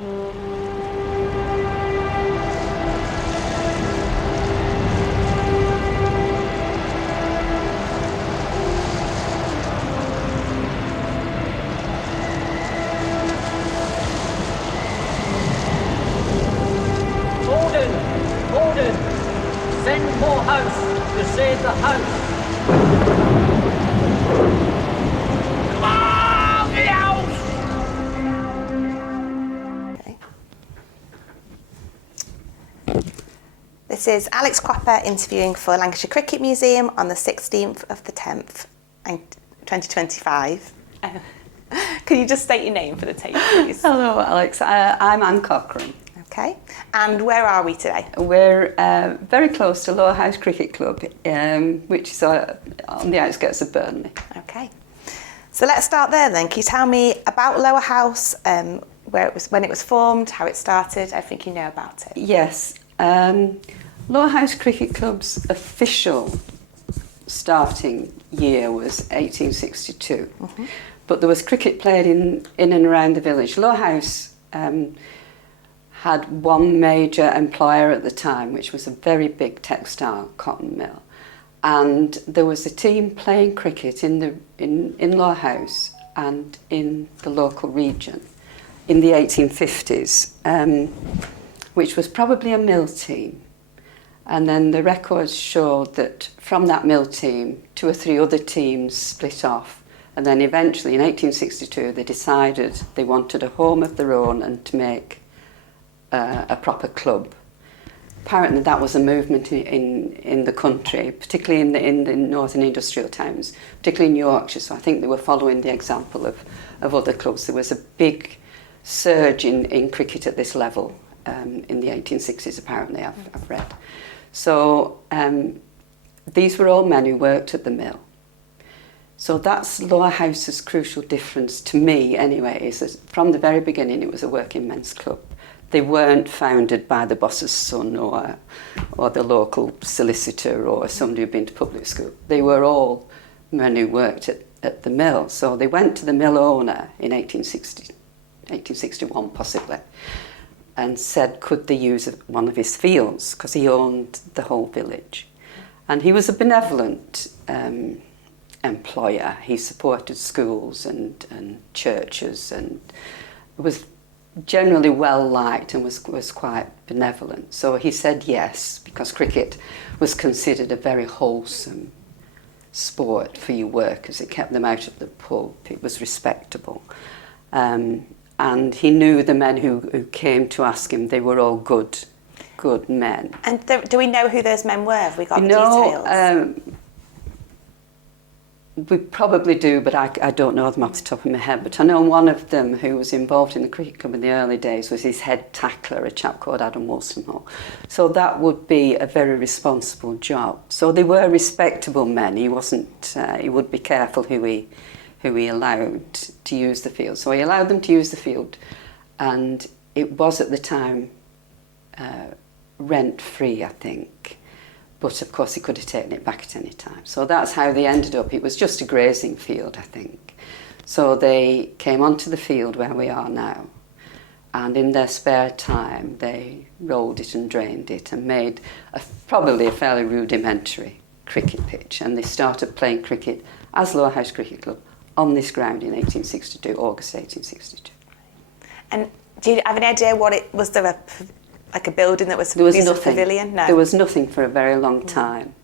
Ordered! Send more house to save the house! Come on, the house! Okay. This is Alex Cropper interviewing for Lancashire Cricket Museum on the 16th of the 10th, 2025. Can you just state your name for the tape, please? Hello, Alex. I'm Anne Cochrane. Okay. And where are we today? We're very close to Lowerhouse Cricket Club, which is on the outskirts of Burnley. Okay. So let's start there then. Can you tell me about Lowerhouse, where it was, when it was formed, how it started, everything you know about it? Yes. Lowerhouse Cricket Club's official starting year was 1862, but there was cricket played in and around the village. Lowerhouse had one major employer at the time, which was a very big textile cotton mill, and there was a team playing cricket in Lowerhouse and in the local region in the 1850s, which was probably a mill team. And then the records showed that from that mill team, 2 or 3 other teams split off, and then eventually in 1862 they decided they wanted a home of their own and to make a proper club. Apparently that was a movement in the country, particularly in the northern industrial towns, particularly in Yorkshire. So I think they were following the example of other clubs. There was a big surge in cricket at this level in the 1860s, apparently, I've read. So these were all men who worked at the mill. So that's Lowerhouse's crucial difference to me anyway, is that from the very beginning it was a working men's club. They weren't founded by the boss's son or the local solicitor or somebody who'd been to public school. They were all men who worked at the mill. So they went to the mill owner in 1861 possibly, and said could they use one of his fields, because he owned the whole village. And he was a benevolent employer. He supported schools and churches and was generally well liked and was quite benevolent. So he said yes, because cricket was considered a very wholesome sport for your workers. It kept them out of the pub. It was respectable. And he knew the men who came to ask him, they were all good men. And do we know who those men were? Have we got the details? We probably do, but I don't know them off the top of my head. But I know one of them who was involved in the cricket club in the early days was his head tackler, a chap called Adam Wolstenhall. So that would be a very responsible job. So they were respectable men. He wasn't. He would be careful who he allowed to use the field. So he allowed them to use the field, and it was at the time rent-free, I think. But of course he could have taken it back at any time. So that's how they ended up. It was just a grazing field, I think. So they came onto the field where we are now, and in their spare time they rolled it and drained it and made probably a fairly rudimentary cricket pitch, and they started playing cricket as Lowerhouse Cricket Club on this ground in 1862, August 1862. And do you have any idea what it was? There like a building that was there was used nothing. as a pavilion? No. There was nothing for a very long time.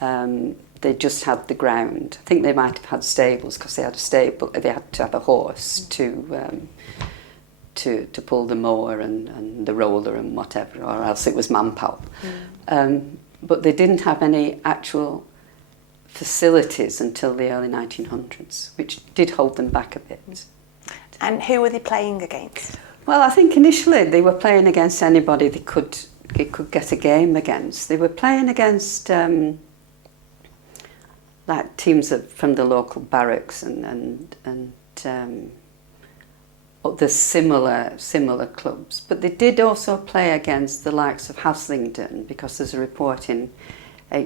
They just had the ground. I think they might have had stables, because they had a stable. They had to have a horse to pull the mower and the roller and whatever, or else it was manpower. But they didn't have any actual facilities until the early 1900s, which did hold them back a bit. And who were they playing against? Well, I think initially they were playing against anybody they could get a game against. They were playing against like teams from the local barracks and other similar clubs. But they did also play against the likes of Haslington, because there's a report in a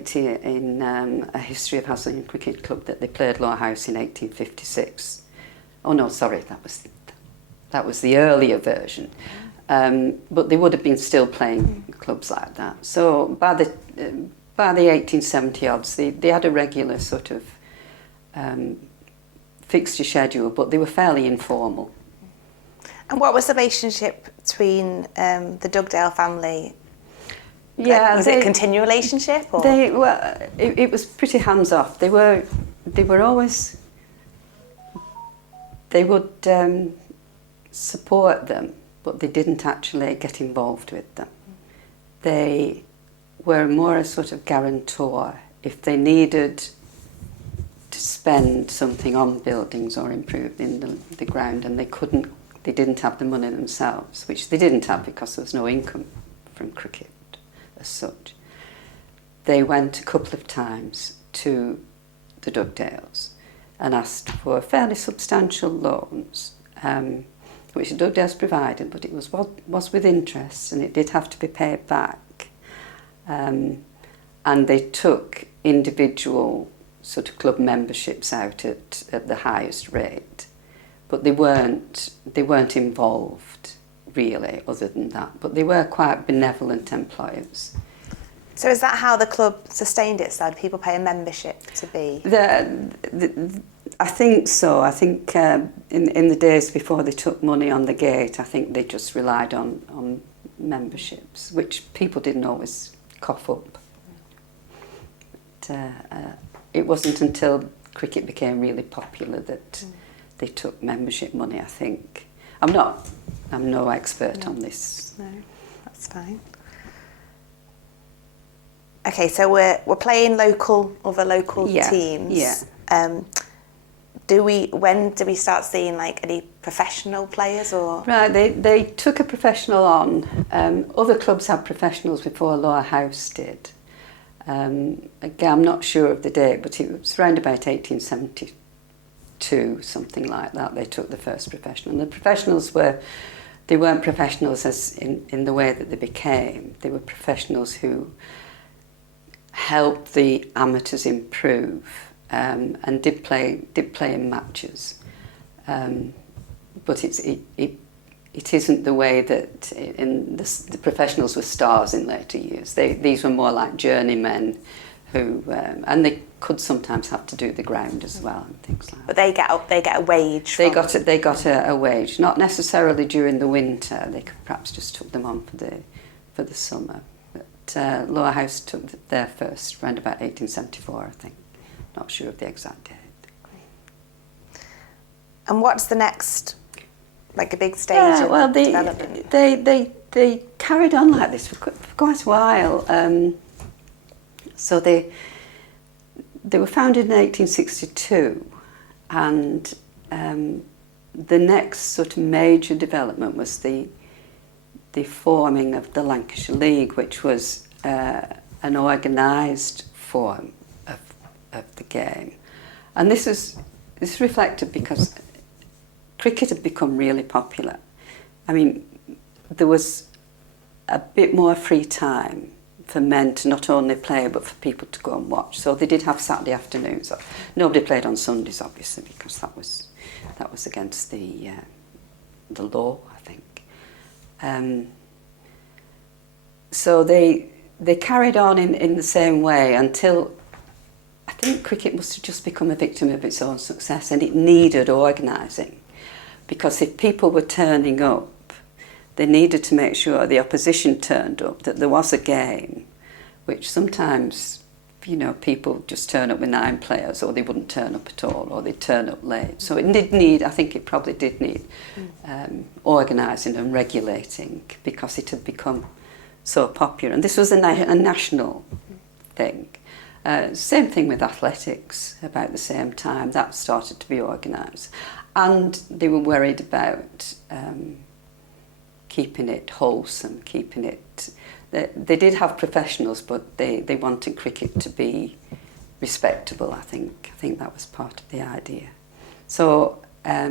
history of Haslington Cricket Club that they played Lowerhouse in 1856. Oh no, sorry, that was that was the earlier version. But they would have been still playing clubs like that. So by the 1870 odds, they had a regular sort of fixture schedule, but they were fairly informal. And what was the relationship between the Dugdale family? Yeah, was it a continual relationship? Or? It was pretty hands off. They were always. They would support them, but they didn't actually get involved with them. They were more a sort of guarantor. If they needed to spend something on buildings or improving the ground, and they didn't have the money themselves, which they didn't have because there was no income from cricket as such. They went a couple of times to the Dugdales and asked for fairly substantial loans, which the Dugdales provided, but it was with interest, and it did have to be paid back. And they took individual sort of club memberships out at the highest rate, but they weren't involved really other than that. But they were quite benevolent employers. So is that how the club sustained itself? People pay a membership to be? I think so. I think in the days before they took money on the gate, I think they just relied on memberships, which people didn't always cough up. But, it wasn't until cricket became really popular that they took membership money, I think. I'm no expert on this. No, that's fine. Okay, so we're playing other local teams. Yeah. When do we start seeing like any professional players or? Right, they took a professional on. Other clubs had professionals before Lowerhouse did. Again, I'm not sure of the date, but it was around about 1872, something like that. They took the first professional, and the professionals they weren't professionals as in the way that they became. They were professionals who helped the amateurs improve. And did play in matches, but it isn't the way that the professionals were stars in later years. These were more like journeymen, who and they could sometimes have to do the ground as well and things like that. But they get a wage. They got a wage, not necessarily during the winter. They could perhaps just took them on for the summer. But Lowerhouse took their first around about 1874, I think. Not sure of the exact date. And what's the next, like a big stage in development? They carried on like this for quite a while. So they were founded in 1862, and the next sort of major development was the forming of the Lancashire League, which was an organised form of the game. And this is reflected because cricket had become really popular. I mean, there was a bit more free time for men to not only play but for people to go and watch. So they did have Saturday afternoons. Nobody played on Sundays, obviously, because that was against the law, I think. So they carried on in the same way until I think cricket must have just become a victim of its own success, and it needed organising, because if people were turning up, they needed to make sure the opposition turned up, that there was a game, which sometimes, people just turn up with 9 players, or they wouldn't turn up at all, or they'd turn up late. So it did need, I think it probably did need organising and regulating, because it had become so popular. And this was a national thing. Same thing with athletics, about the same time. That started to be organised. And they were worried about keeping it wholesome, keeping it... They did have professionals, but they wanted cricket to be respectable, I think. I think that was part of the idea. So I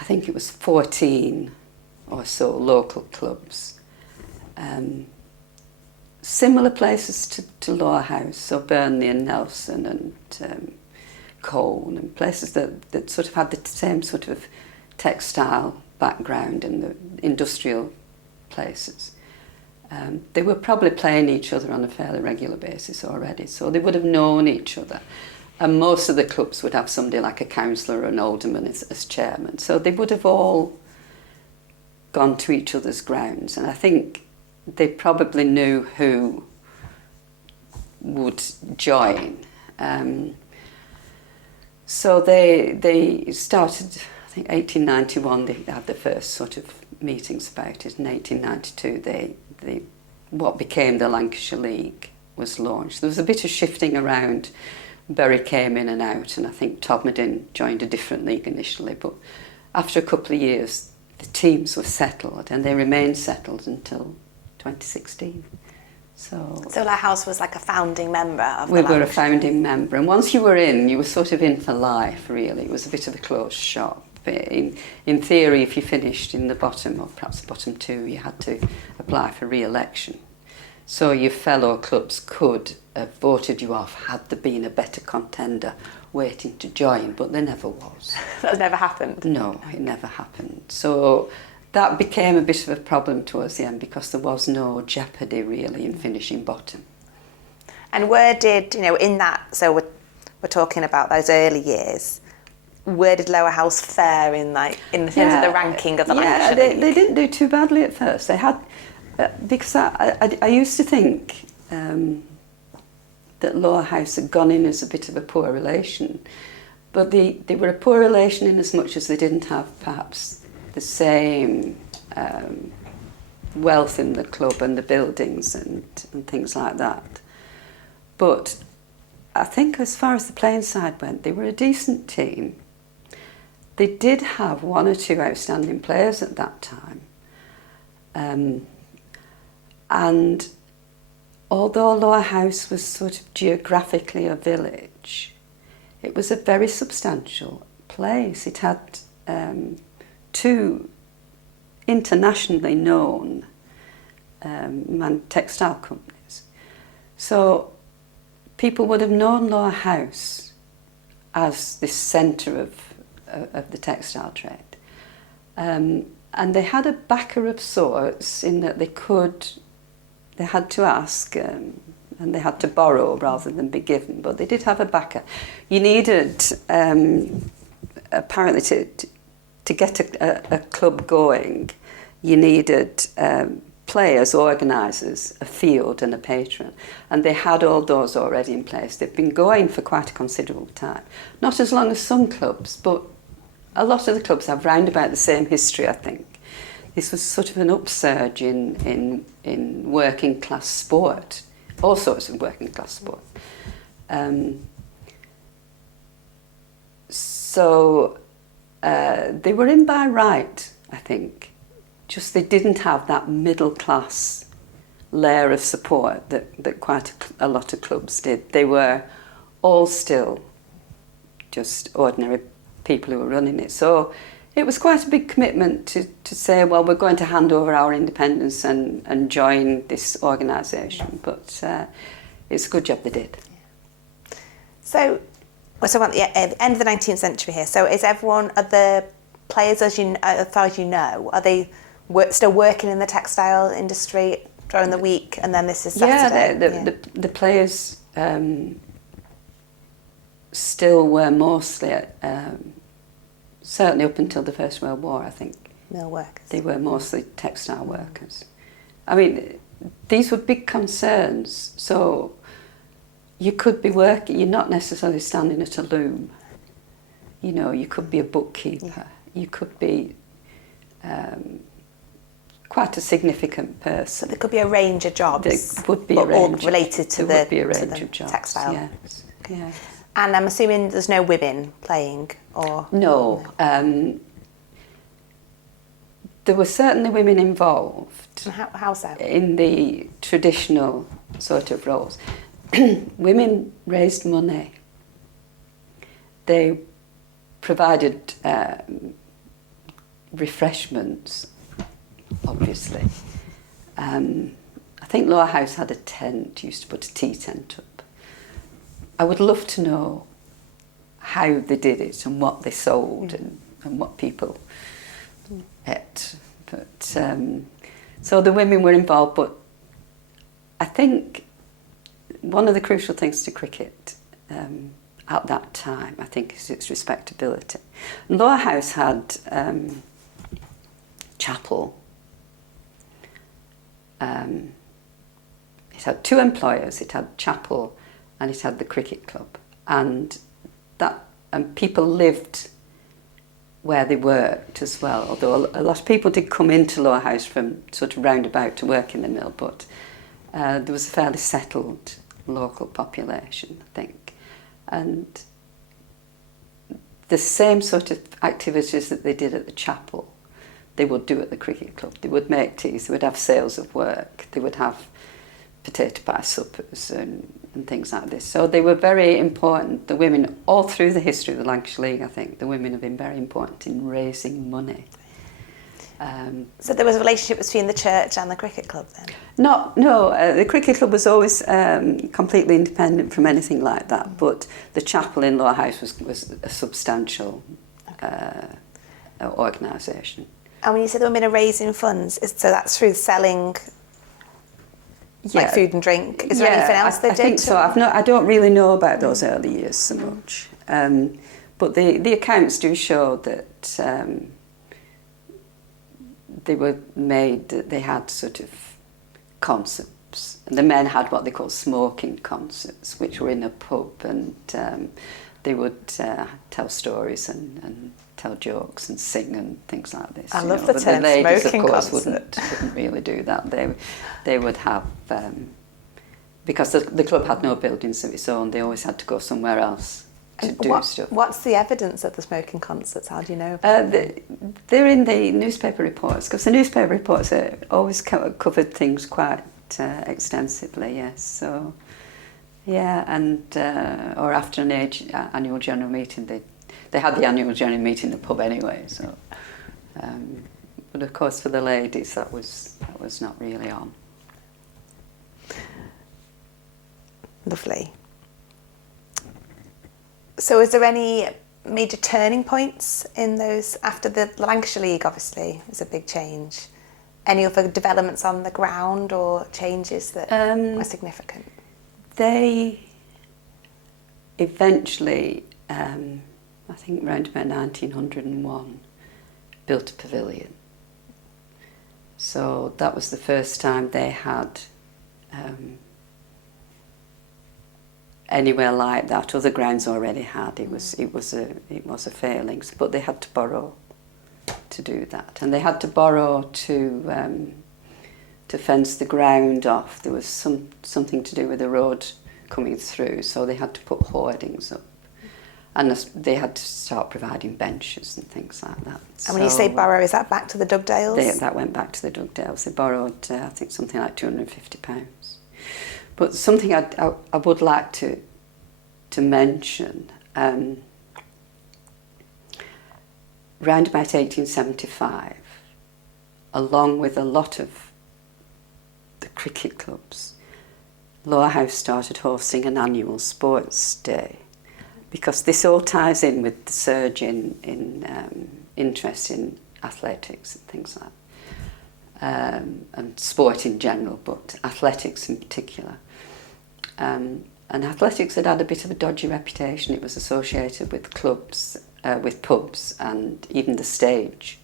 think it was 14 or so local clubs. Similar places to Lowerhouse, so Burnley and Nelson and Colne, and places that sort of had the same sort of textile background and the industrial places, they were probably playing each other on a fairly regular basis already, so they would have known each other. And most of the clubs would have somebody like a councillor or an alderman as chairman, so they would have all gone to each other's grounds, and I think they probably knew who would join. So they started, I think 1891 they had the first sort of meetings about it. In 1892 what became the Lancashire League was launched. There was a bit of shifting around. Bury came in and out, and I think Todmorden joined a different league initially, but after a couple of years the teams were settled, and they remained settled until 2016. So Lowerhouse was like a founding member of the we were a Lancashire. founding member, and once you were in, you were sort of in for life, really. It was a bit of a closed shop. In theory, if you finished in the bottom, or perhaps the bottom two, you had to apply for re-election. So your fellow clubs could have voted you off had there been a better contender waiting to join, but there never was. That never happened? No, it never happened. So that became a bit of a problem towards the end, because there was no jeopardy really in finishing bottom. And where did, in that, so we're talking about those early years, where did Lowerhouse fare in terms of the ranking of the Lancashire League? They didn't do too badly at first. They had, because I used to think that Lowerhouse had gone in as a bit of a poor relation, but they were a poor relation in as much as they didn't have perhaps the same wealth in the club and the buildings and things like that. But I think as far as the playing side went, they were a decent team. They did have one or two outstanding players at that time. And although Lowerhouse was sort of geographically a village, it was a very substantial place. It had two internationally known textile companies. So people would have known Lowerhouse as this centre of the textile trade. And they had a backer of sorts in that they had to ask and they had to borrow rather than be given, but they did have a backer. You needed, apparently to get a club going, you needed players, organisers, a field and a patron, and they had all those already in place. They've been going for quite a considerable time. Not as long as some clubs, but a lot of the clubs have round about the same history, I think. This was sort of an upsurge in working class sport, all sorts of working class sport. So they were in by right, I think. Just they didn't have that middle class layer of support that quite a lot of clubs did. They were all still just ordinary people who were running it. So it was quite a big commitment to say, well, we're going to hand over our independence and join this organisation. But it's a good job they did. So we're talking about the end of the 19th century here. So is everyone, are the players, as far as you know, are they still working in the textile industry during the week, and then this is Saturday? Yeah, the players still were mostly, certainly up until the First World War, I think. Mill workers. They were mostly textile workers. I mean, these were big concerns, so you could be working, you're not necessarily standing at a loom. You could be a bookkeeper, you could be quite a significant person. There could be a range of jobs. There would be a range. All related to there the, would be a range to the of jobs, textile. Yes. Yes. And I'm assuming there's no women playing, or no. There were certainly women involved. How so? In the traditional sort of roles. Women raised money. They provided refreshments, obviously. I think Lowerhouse had a tent, used to put a tea tent up. I would love to know how they did it and what they sold and what people ate. But so the women were involved, but I think one of the crucial things to cricket at that time, I think, is its respectability. Lowerhouse had chapel. It had two employers. It had chapel, and it had the cricket club, and people lived where they worked as well. Although a lot of people did come into Lowerhouse from sort of roundabout to work in the mill, but there was a fairly settled local population, I think, and the same sort of activities that they did at the chapel, they would do at the cricket club. They would make teas, they would have sales of work, they would have potato pie suppers and things like this. So they were very important. The women, all through the history of the Lancashire League, I think, the women have been very important in raising money. So there was a relationship between the church and the cricket club then? No, the cricket club was always completely independent from anything like that, but the chapel in Lowerhouse was a substantial organisation. And when you say the women are raising funds, so that's through selling like food and drink? Is there anything else they did? I think so. I don't really know about those early years so much. But the accounts do show that they had sort of concerts. And the men had what they call smoking concerts, which were in a pub, and they would tell stories and tell jokes and sing and things like this. I love the term the ladies, smoking of course, concert. wouldn't really do that. They would have, because the club had no buildings of its own, they always had to go somewhere else to do stuff. What's the evidence of the smoking concerts? How do you know? They're in the newspaper reports, because the newspaper reports always covered things quite extensively, yes. So, yeah, and or after an annual general meeting, they had the annual general meeting in the pub anyway. So, but of course for the ladies that was not really on. Lovely. So is there any major turning points in those, after the Lancashire League obviously is a big change? Any other developments on the ground or changes that are significant? They eventually, I think around about 1901, built a pavilion. So that was the first time they had anywhere like that. Other grounds already had. It was a failing, but they had to borrow to do that, and they had to borrow to fence the ground off. There was something to do with the road coming through, so they had to put hoardings up, and they had to start providing benches and things like that. And when you say borrow, is that back to the Dugdales? That went back to the Dugdales. They borrowed, I think, something like £250. But something I would like to mention, round about 1875, along with a lot of the cricket clubs, Lowerhouse started hosting an annual sports day, because this all ties in with the surge in interest in athletics and things like that, and sport in general, but athletics in particular. And athletics had a bit of a dodgy reputation. It was associated with clubs, with pubs, and even the stage,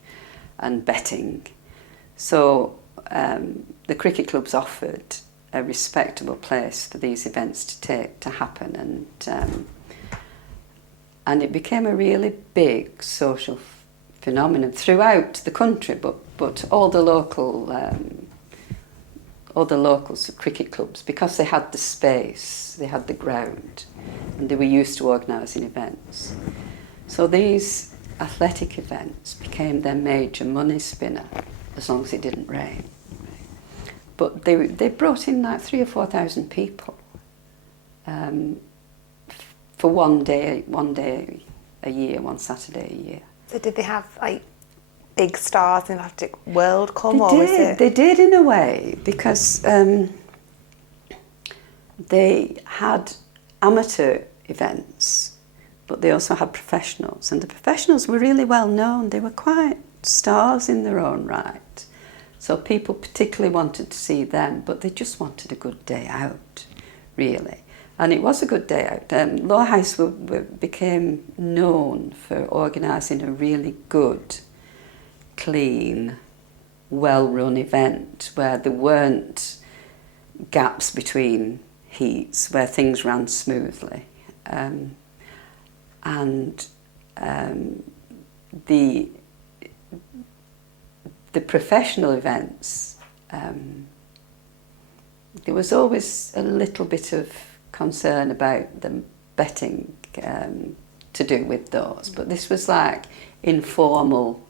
and betting. So the cricket clubs offered a respectable place for these events to happen, and it became a really big social phenomenon throughout the country. But all the local cricket clubs, because they had the space, they had the ground, and they were used to organising events. So these athletic events became their major money spinner, as long as it didn't rain. But they brought in like 3,000 or 4,000 people for one day a year, one Saturday a year. So did they have like big stars in the athletic world come? They did in a way, because they had amateur events but they also had professionals, and the professionals were really well known. They were quite stars in their own right. So people particularly wanted to see them, but they just wanted a good day out, really. And it was a good day out. Lowerhouse became known for organising a really good, clean, well-run event where there weren't gaps between heats, where things ran smoothly. The professional events, there was always a little bit of concern about the betting to do with those, but this was like informal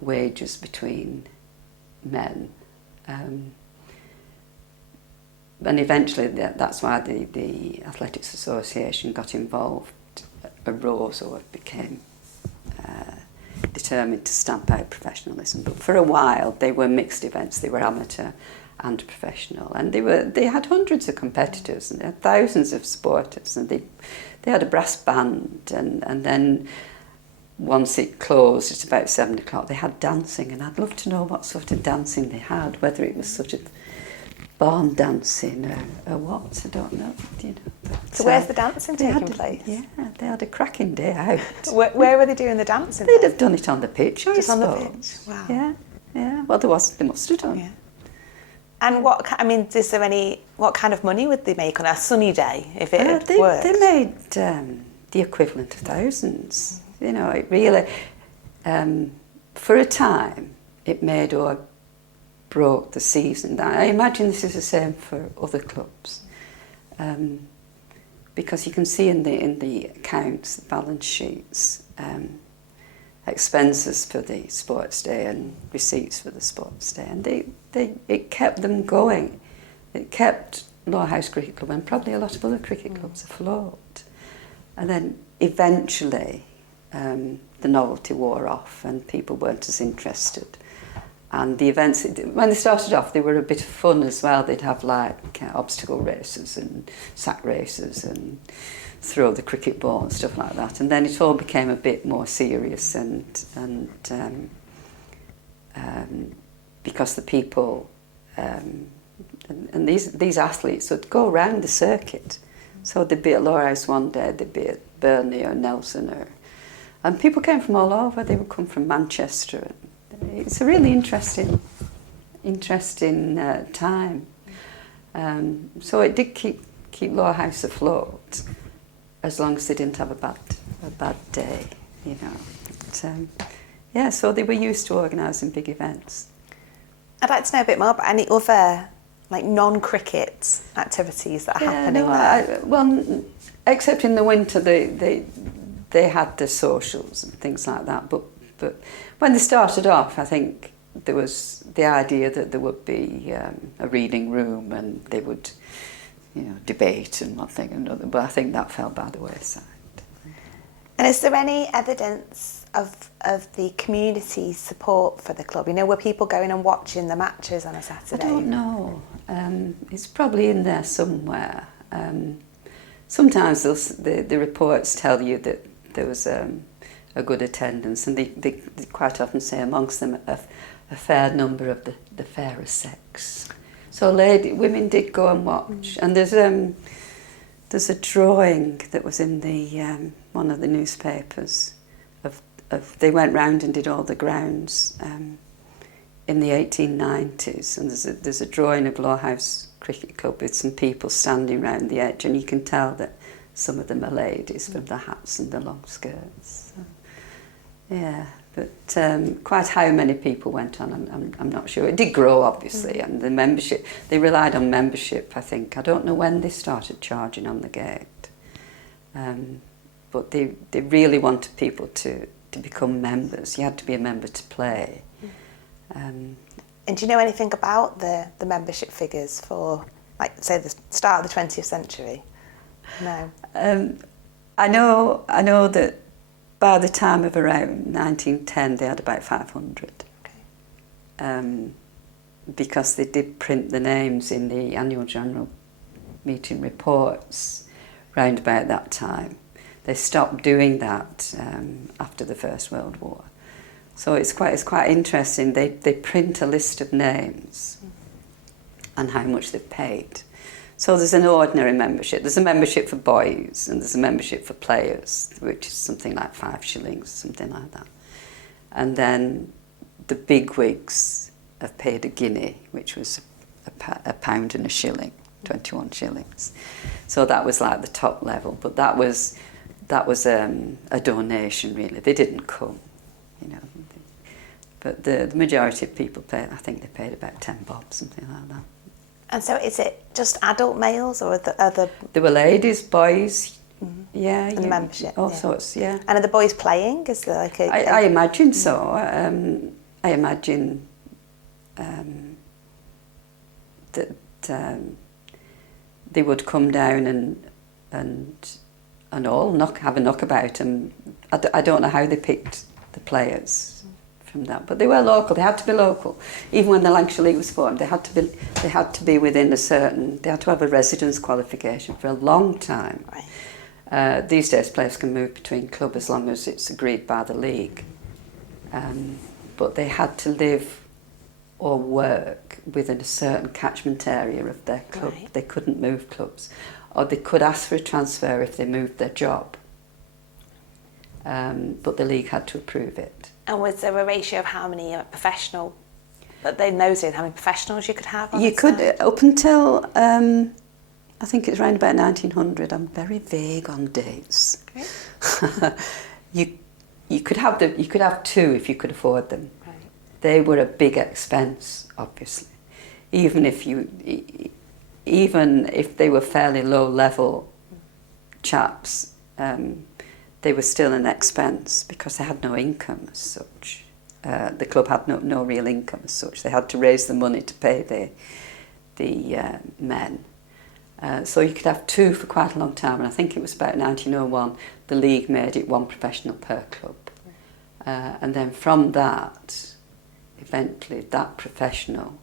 wagers between men, and eventually that's why the Athletics Association got involved, arose or became determined to stamp out professionalism. But for a while they were mixed events. They were amateur and professional, and they had hundreds of competitors and they had thousands of supporters, and they had a brass band, and then once it closed at about 7 o'clock they had dancing, and I'd love to know what sort of dancing they had, whether it was sort of barn dancing or what, I don't know. You know, but, so where's the dancing taking place? Yeah, they had a cracking day out. Where were they doing the dancing? They'd have done it on the pitch, I Just suppose. on the pitch. Wow. Yeah. Well, they must have done. Yeah. And what kind of money would they make on a sunny day if it had worked? They made the equivalent of thousands. You know, it really, for a time, it made or broke the season. I imagine this is the same for other clubs, because you can see in the accounts, the balance sheets, expenses for the sports day and receipts for the sports day, and it kept them going. It kept Lowerhouse Cricket Club and probably a lot of other cricket clubs afloat. And then eventually the novelty wore off and people weren't as interested. And the events, when they started off, they were a bit of fun as well. They'd have like obstacle races and sack races and throw the cricket ball and stuff like that. And then it all became a bit more serious, and because the people and these athletes would go around the circuit. So they'd be at Lowerhouse one day, they'd be at Burnley or Nelson, and people came from all over. They would come from Manchester. It's a really interesting time. So it did keep Lowerhouse afloat as long as they didn't have a bad day, you know. But, so they were used to organising big events. I'd like to know a bit more about any other like non-cricket activities that are happening there. Well, except in the winter, they had the socials and things like that. But when they started off, I think there was the idea that there would be a reading room and they would, you know, debate and one thing and another. But I think that fell by the wayside. And is there any evidence of the community support for the club? You know, were people going and watching the matches on a Saturday? I don't know. It's probably in there somewhere. Sometimes the reports tell you that there was a good attendance, and they quite often say amongst them a fair number of the fairer sex. So women did go and watch, and there's a drawing that was in the one of the newspapers of they went round and did all the grounds in the 1890s, and there's a drawing of Lowerhouse Cricket Club with some people standing round the edge, and you can tell that some of them are ladies from the hats and the long skirts. So, yeah, but quite how many people went on, I'm not sure. It did grow, obviously, and the membership, they relied on membership, I think. I don't know when they started charging on the gate, but they really wanted people to become members. You had to be a member to play. And do you know anything about the membership figures for, like, say, the start of the 20th century? No. I know that by the time of around 1910, they had about 500. Okay. Because they did print the names in the annual general meeting reports round about that time. they stopped doing that after the First World War. So it's quite interesting. They print a list of names and how much they've paid. So there's an ordinary membership. There's a membership for boys and there's a membership for players, which is something like 5 shillings, something like that. And then the bigwigs have paid a guinea, which was a pound and a shilling, 21 shillings. So that was like the top level, but that was a donation really. They didn't come, you know. But the majority of people paid, I think they paid about 10 bob, something like that. And so is it just adult males or are the other... There were ladies, boys, yeah. And the membership, all sorts, yeah. And are the boys playing? Is there like a... I imagine so. I imagine that they would come down and all have a knockabout, and I don't know how they picked the players from that, but they were local. They had to be local. Even when the Lancashire League was formed, they had to be within a certain. They had to have a residence qualification for a long time. Right. These days, players can move between clubs as long as it's agreed by the league. But they had to live or work within a certain catchment area of their club. Right. They couldn't move clubs, or they could ask for a transfer if they moved their job. But the league had to approve it. And was there a ratio of how many professional, but in those days, how many professionals you could have on You the could, side? up until, I think it's around about 1900, I'm very vague on dates. Okay. You could have 2 if you could afford them. Right. They were a big expense, obviously. Even if they were fairly low level chaps, they were still an expense because they had no income as such. The club had no real income as such. They had to raise the money to pay the men. So you could have 2 for quite a long time, and I think it was about 1901 the league made it 1 professional per club. And then from that, eventually that professional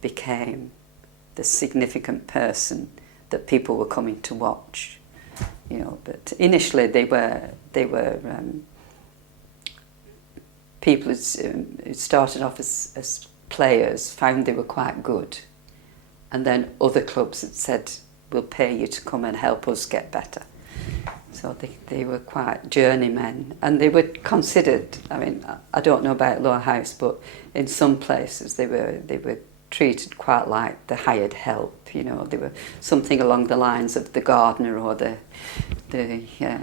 became the significant person that people were coming to watch. You know, but initially they were people who started off as players, found they were quite good, and then other clubs had said, we'll pay you to come and help us get better. So they were quite journeymen, and they were considered, I mean, I don't know about Lowerhouse, but in some places they were treated quite like the hired help. You know, they were something along the lines of the gardener or the you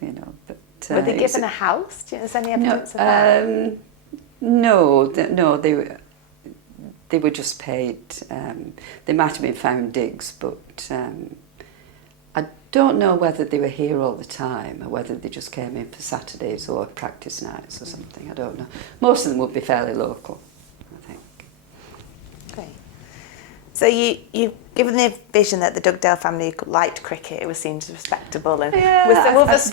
know. But were they given a house? Do you know, is there any evidence of that? No, they were just paid. They might have been found digs, but I don't know whether they were here all the time or whether they just came in for Saturdays or practice nights or something. I don't know. Most of them would be fairly local, I think. Great. So you've given the vision that the Dugdale family liked cricket. It was seen as respectable, and was there other sports?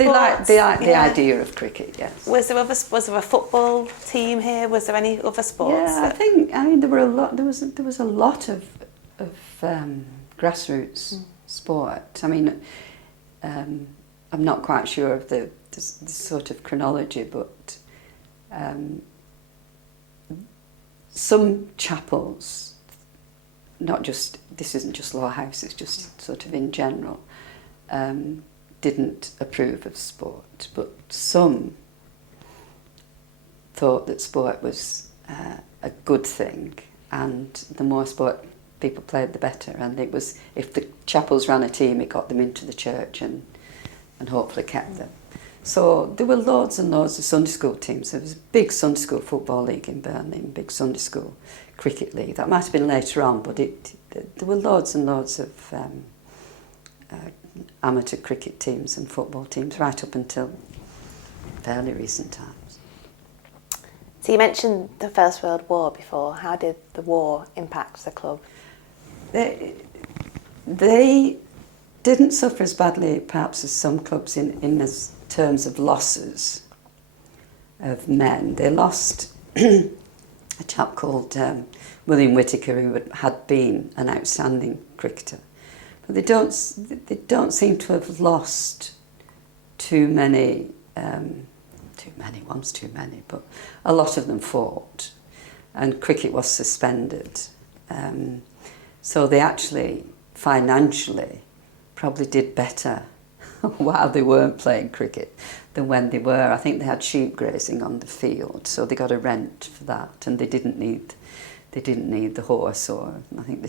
They liked the idea of cricket. Yes. Was there a football team here? Was there any other sports? Yeah, I mean there were a lot. There was a lot of grassroots sport. I mean, I'm not quite sure of the sort of chronology, but some chapels. Not just, this isn't just Lowerhouse, it's just sort of in general, didn't approve of sport, but some thought that sport was a good thing, and the more sport people played, the better. And it was, if the chapels ran a team, it got them into the church and hopefully kept them. So there were loads and loads of Sunday school teams. There was a big Sunday school football league in Burnley, and big Sunday school cricket league. That might have been later on, but there were loads and loads of amateur cricket teams and football teams right up until fairly recent times. So you mentioned the First World War before. How did the war impact the club? They didn't suffer as badly perhaps as some clubs in terms of losses of men. They lost a chap called William Whittaker, who had been an outstanding cricketer. But they don't seem to have lost too many, one's too many, but a lot of them fought, and cricket was suspended. So they actually, financially, probably did better while they weren't playing cricket than when they were. I think they had sheep grazing on the field, so they got a rent for that, and they didn't need the horse, or I think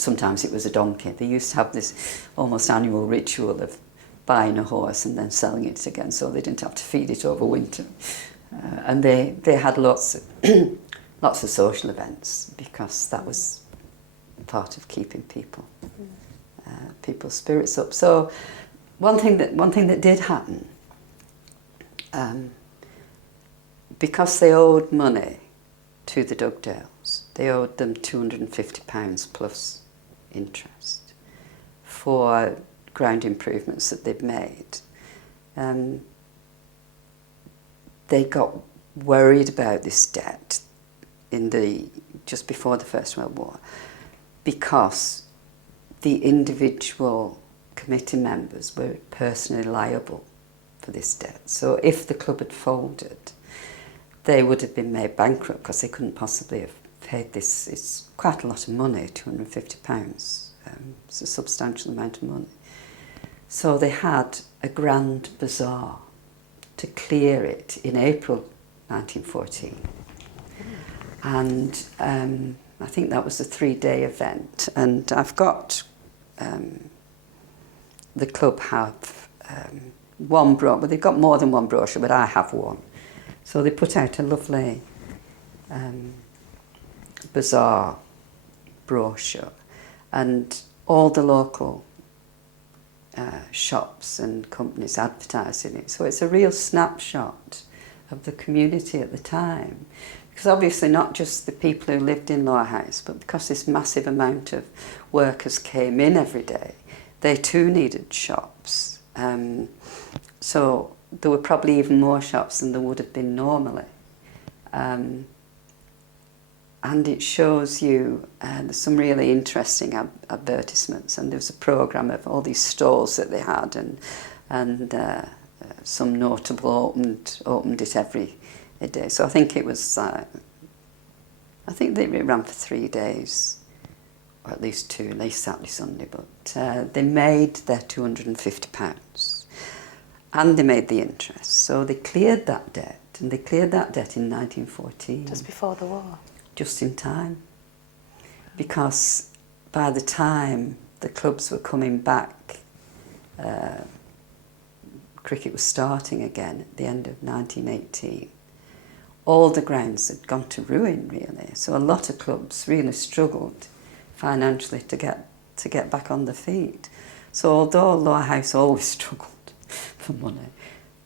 sometimes it was a donkey. They used to have this almost annual ritual of buying a horse and then selling it again, so they didn't have to feed it over winter. And they had lots of social events, because that was part of keeping people's spirits up. So one thing that did happen, because they owed money to the Dugdales, they owed them £250 plus interest for ground improvements that they'd made. They got worried about this debt just before the First World War, because the individual committee members were personally liable for this debt. So if the club had folded, they would have been made bankrupt, because they couldn't possibly have paid this. It's quite a lot of money, £250. It's a substantial amount of money. So they had a grand bazaar to clear it in April 1914. And I think that was a 3-day event. And I've got, the club have one brochure, but they've got more than one brochure, but I have one. So they put out a lovely bazaar brochure, and all the local shops and companies advertising it. So it's a real snapshot of the community at the time. Because obviously not just the people who lived in Lowerhouse, but because this massive amount of workers came in every day, they too needed shops. So there were probably even more shops than there would have been normally. And it shows you, there's some really interesting advertisements, and there was a programme of all these stalls that they had, and some notable opened it every day. So I think it was, I think they ran for 3 days, or at least 2, at least Saturday, Sunday, but they made their £250, and they made the interest. So they cleared that debt, and they cleared that debt in 1914. Just before the war? Just in time. Because by the time the clubs were coming back, cricket was starting again at the end of 1918. All the grounds had gone to ruin, really. So a lot of clubs really struggled financially to get back on their feet. So although Lowerhouse always struggled for money,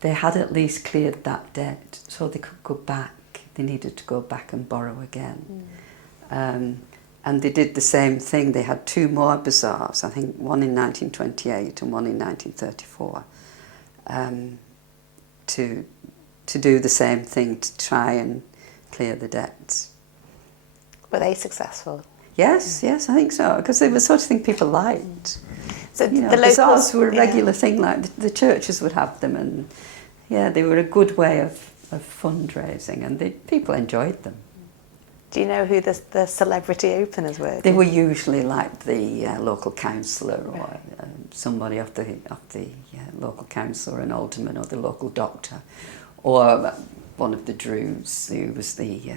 they had at least cleared that debt, so they could go back. They needed to go back and borrow again. And they did the same thing. They had 2 more bazaars, I think one in 1928 and one in 1934, to do the same thing, to try and clear the debts. Were they successful? Yes, I think so, because they were the sort of thing people liked. So the locals, bazaars were a regular thing, like the churches would have them, and they were a good way of fundraising, and people enjoyed them. Do you know who the celebrity openers were? They were usually like the local councillor, or somebody of the local council, or an alderman, or the local doctor, or one of the Drews, who was the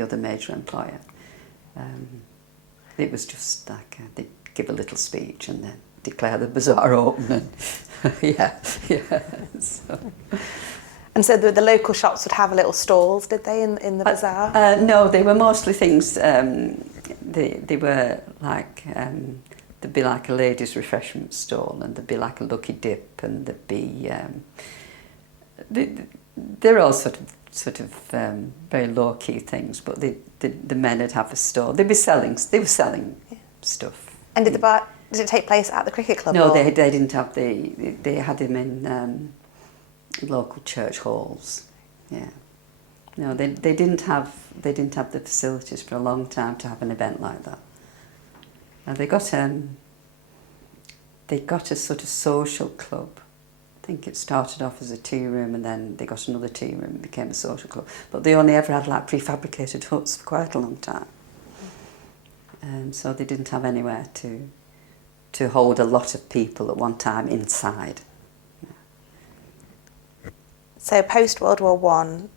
other major employer. It was just like they'd give a little speech and then declare the bazaar open, and so. And so the local shops would have little stalls, did they, in the bazaar? No, they were mostly things, they were like, there'd be like a ladies' refreshment stall, and there'd be like a lucky dip, and there'd be, they're all sort of very low-key things, but the men would have a stall. They were selling stuff. And did it take place at the cricket club? No, or? they didn't have they had them in local church halls. Yeah. No, they didn't have the facilities for a long time to have an event like that. And they got a sort of social club think it started off as a tea room, and then they got another tea room and became a social club. But they only ever had like prefabricated huts for quite a long time. So they didn't have anywhere to hold a lot of people at one time inside. So post World War One,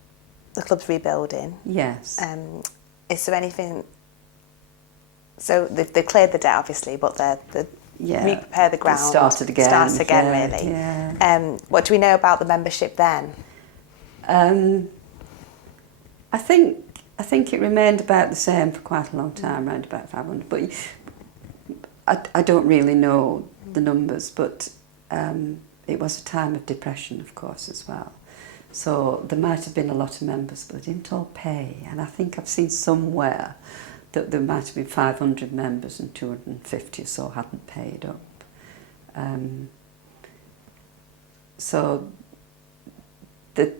the club's rebuilding. Yes. Is there anything? So they've cleared the debt, obviously, but they re-prepare the ground. Started again. Start again, really. Yeah. What do we know about the membership then? I think it remained about the same for quite a long time, around about 500. But I don't really know the numbers, but it was a time of depression, of course, as well. So there might have been a lot of members, but they didn't all pay. And I think I've seen somewhere that there might have been 500 members and 250 or so hadn't paid up. So the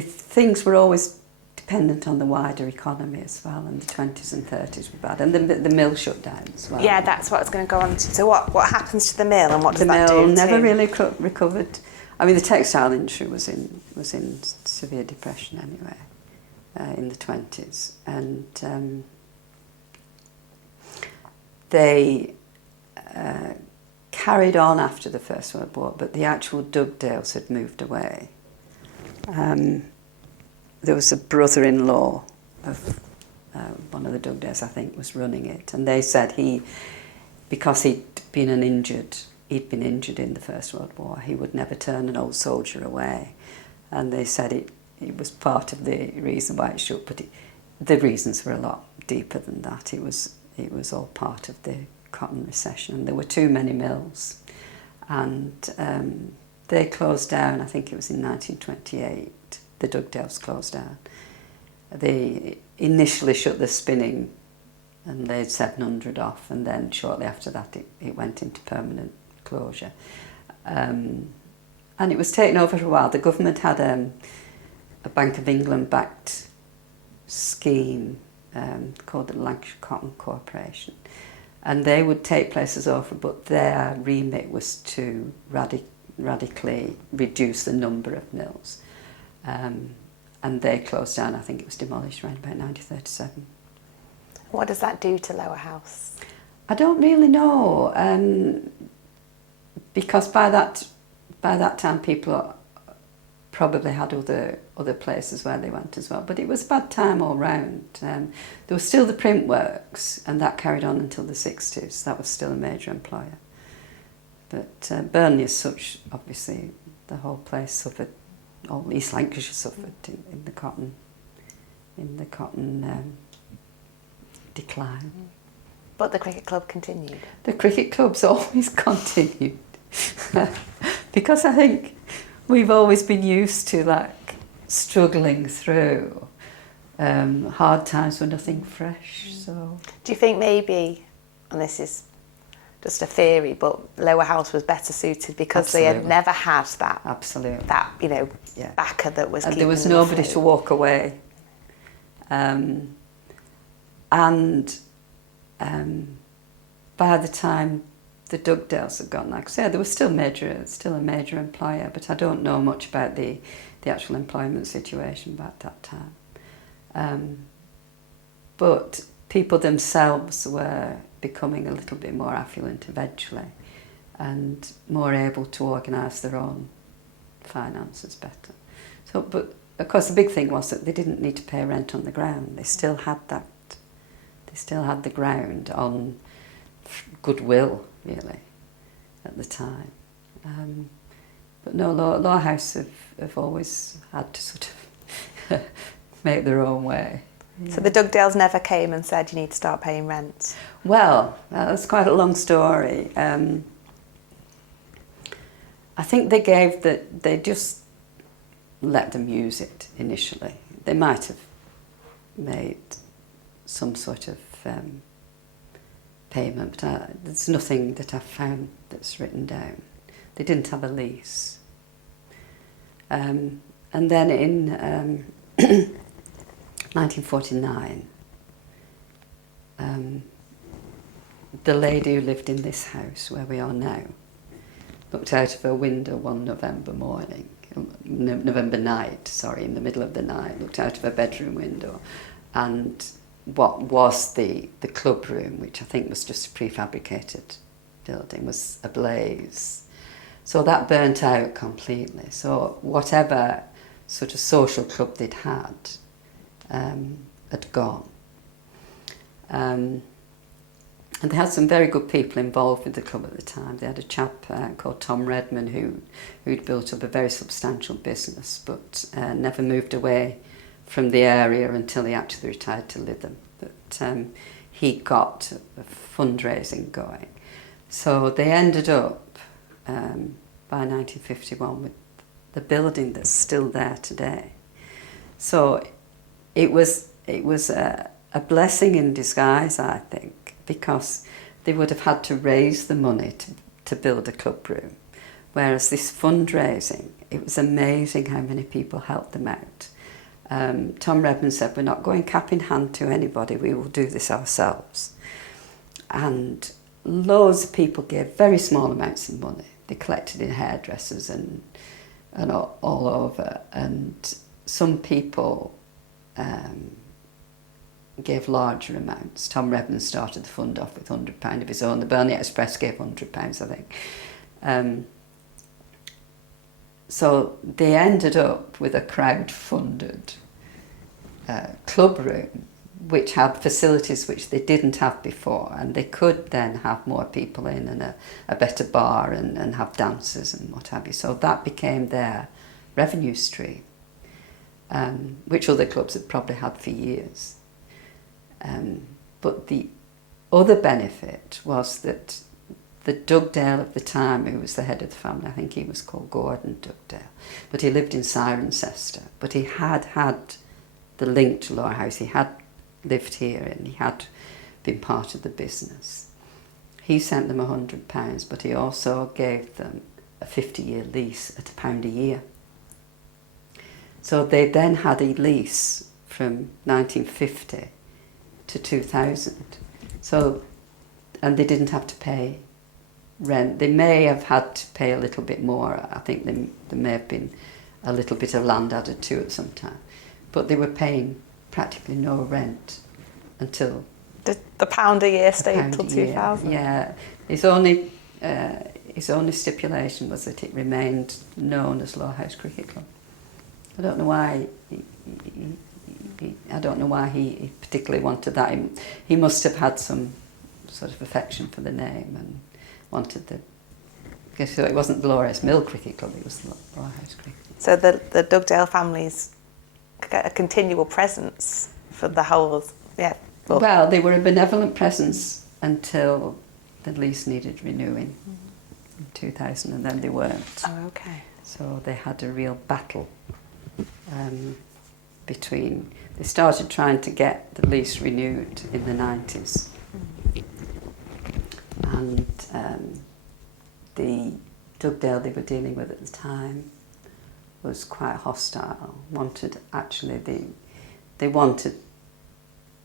things were always dependent on the wider economy as well, and the 20s and 30s were bad, and the mill shut down as well. Yeah, that's what I was going to go on to. So what happens to the mill, and what does that do? The mill never really recovered. I mean, the textile industry was in severe depression anyway, in the 20s, and they carried on after the First World War, but the actual Dugdales had moved away. There was a brother-in-law of one of the Dugdales, I think, was running it, and they said because he'd been injured in the First World War, he would never turn an old soldier away, and they said it was part of the reason why it shut, but the reasons were a lot deeper than that. It was all part of the cotton recession, and there were too many mills, and they closed down. I think it was in 1928. The Dugdales closed down. They initially shut the spinning and laid 700 off, and then shortly after that it went into permanent closure. And it was taken over for a while. The government had a Bank of England backed scheme called the Lancashire County Corporation, and they would take places over, but their remit was to radically reduce the number of mills. And they closed down. I think it was demolished around about 1937. What does that do to Lowerhouse? I don't really know, because by that time people probably had other places where they went as well. But it was a bad time all round. There was still the print works, and that carried on until the 60s. That was still a major employer. But Burnley as such, obviously, the whole place suffered. All East Lancashire suffered in the cotton decline. But the cricket club continued. The cricket club's always continued because I think we've always been used to struggling through hard times with nothing fresh. So do you think maybe, and this is just a theory, but Lowerhouse was better suited because Absolutely. they had never had that. Absolutely. That backer that was. And keeping there was them nobody afloat. to walk away. And by the time the Dugdales had gone, like I said, there was still a major employer, but I don't know much about the actual employment situation at that time. But people themselves were becoming a little bit more affluent eventually, and more able to organise their own finances better. So, but of course the big thing was that they didn't need to pay rent on the ground. They still had that. They still had the ground on goodwill, really, at the time. But no, Lowerhouse have always had to sort of make their own way. Yeah. So the Dugdales never came and said you need to start paying rent? Well, that's quite a long story. I think they just let them use it initially. They might have made some sort of payment, but there's nothing that I've found that's written down. They didn't have a lease. And then in 1949, the lady who lived in this house where we are now looked out of her window one November night, in the middle of the night, looked out of her bedroom window, and what was the club room, which I think was just a prefabricated building, was ablaze. So that burnt out completely. So whatever sort of social club they'd had gone. And they had some very good people involved with the club at the time. They had a chap called Tom Redman who'd built up a very substantial business, but never moved away from the area until he actually retired to Lytham. But he got fundraising going. So they ended up, by 1951, with the building that's still there today. So it was a blessing in disguise, I think, because they would have had to raise the money to build a club room. Whereas this fundraising, it was amazing how many people helped them out. Tom Redman said, we're not going cap in hand to anybody, we will do this ourselves. And loads of people gave very small amounts of money. They collected in hairdressers and all over. And some people gave larger amounts. Tom Redman started the fund off with £100 of his own. The Burnley Express gave £100, I think. So they ended up with a crowd-funded club room which had facilities which they didn't have before, and they could then have more people in and a better bar and have dancers and what have you. So that became their revenue stream, which other clubs had probably had for years. But the other benefit was that the Dugdale of the time, who was the head of the family, I think he was called Gordon Dugdale, but he lived in Cirencester, but he had the link to Lowerhouse. He had lived here and he had been part of the business. He sent them £100, but he also gave them a 50-year lease at £1 a year. So they then had a lease from 1950 to 2000. So, and they didn't have to pay rent. They may have had to pay a little bit more. I think there may have been a little bit of land added to it sometime. But they were paying practically no rent until... The £1 a year stayed until 2000? Yeah. His only stipulation was that it remained known as Lowerhouse Cricket Club. I don't know why he particularly wanted that. He must have had some sort of affection for the name and wanted so it wasn't the Lowerhouse Mill Cricket Club, it was the Lowerhouse Cricket. So the Dugdale families get a continual presence for the whole, yeah. Well, they were a benevolent presence until the lease needed renewing in 2000, and then they weren't. Oh, okay. So they had a real battle between... They started trying to get the lease renewed in the 90s. And the Dugdale they were dealing with at the time was quite hostile. They wanted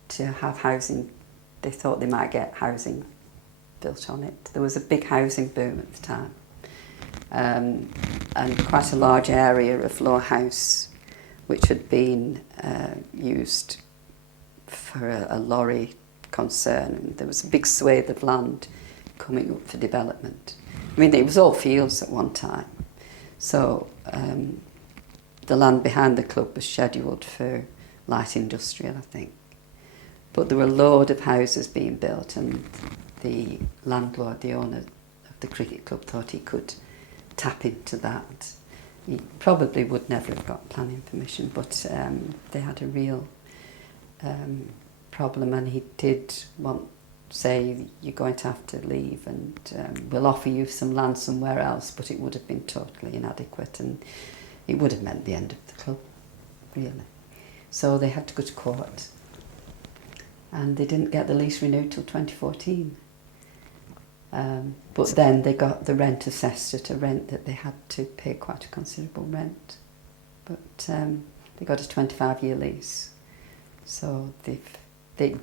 to have housing. They thought they might get housing built on it. There was a big housing boom at the time, and quite a large area of Lowerhouse which had been used for a lorry concern. And there was a big swathe of land coming up for development. I mean, it was all fields at one time. So the land behind the club was scheduled for light industrial, I think. But there were a load of houses being built, and the landlord, the owner of the cricket club, thought he could tap into that. He probably would never have got planning permission, but they had a real problem, and he did say, you're going to have to leave, and we'll offer you some land somewhere else, but it would have been totally inadequate, and it would have meant the end of the club, really. So they had to go to court, and they didn't get the lease renewed till 2014. But then they got the rent assessed at a rent that they had to pay quite a considerable rent. But they got a 25-year lease. So they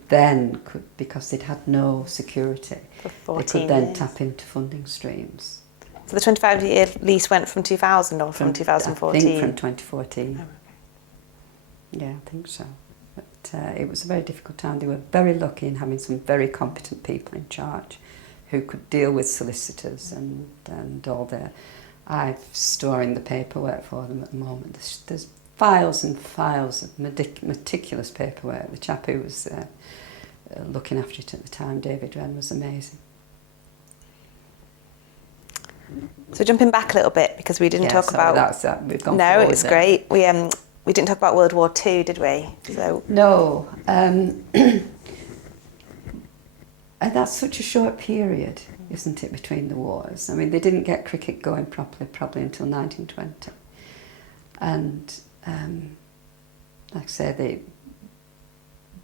then could, because they'd had no security, they could then tap into funding streams. So the 25-year lease went from 2000 or from 2014? I think from 2014. Oh, okay. Yeah, I think so. But it was a very difficult time. They were very lucky in having some very competent people in charge who could deal with solicitors and all their... I'm storing the paperwork for them at the moment. There's files and files of meticulous paperwork. The chap who was looking after it at the time, David Wren, was amazing. So jumping back a little bit, because we didn't talk about... We've gone no, forward it's there. great. We didn't talk about World War II, did we? So no. And that's such a short period, isn't it, between the wars? I mean, they didn't get cricket going properly probably until 1920. And like I say,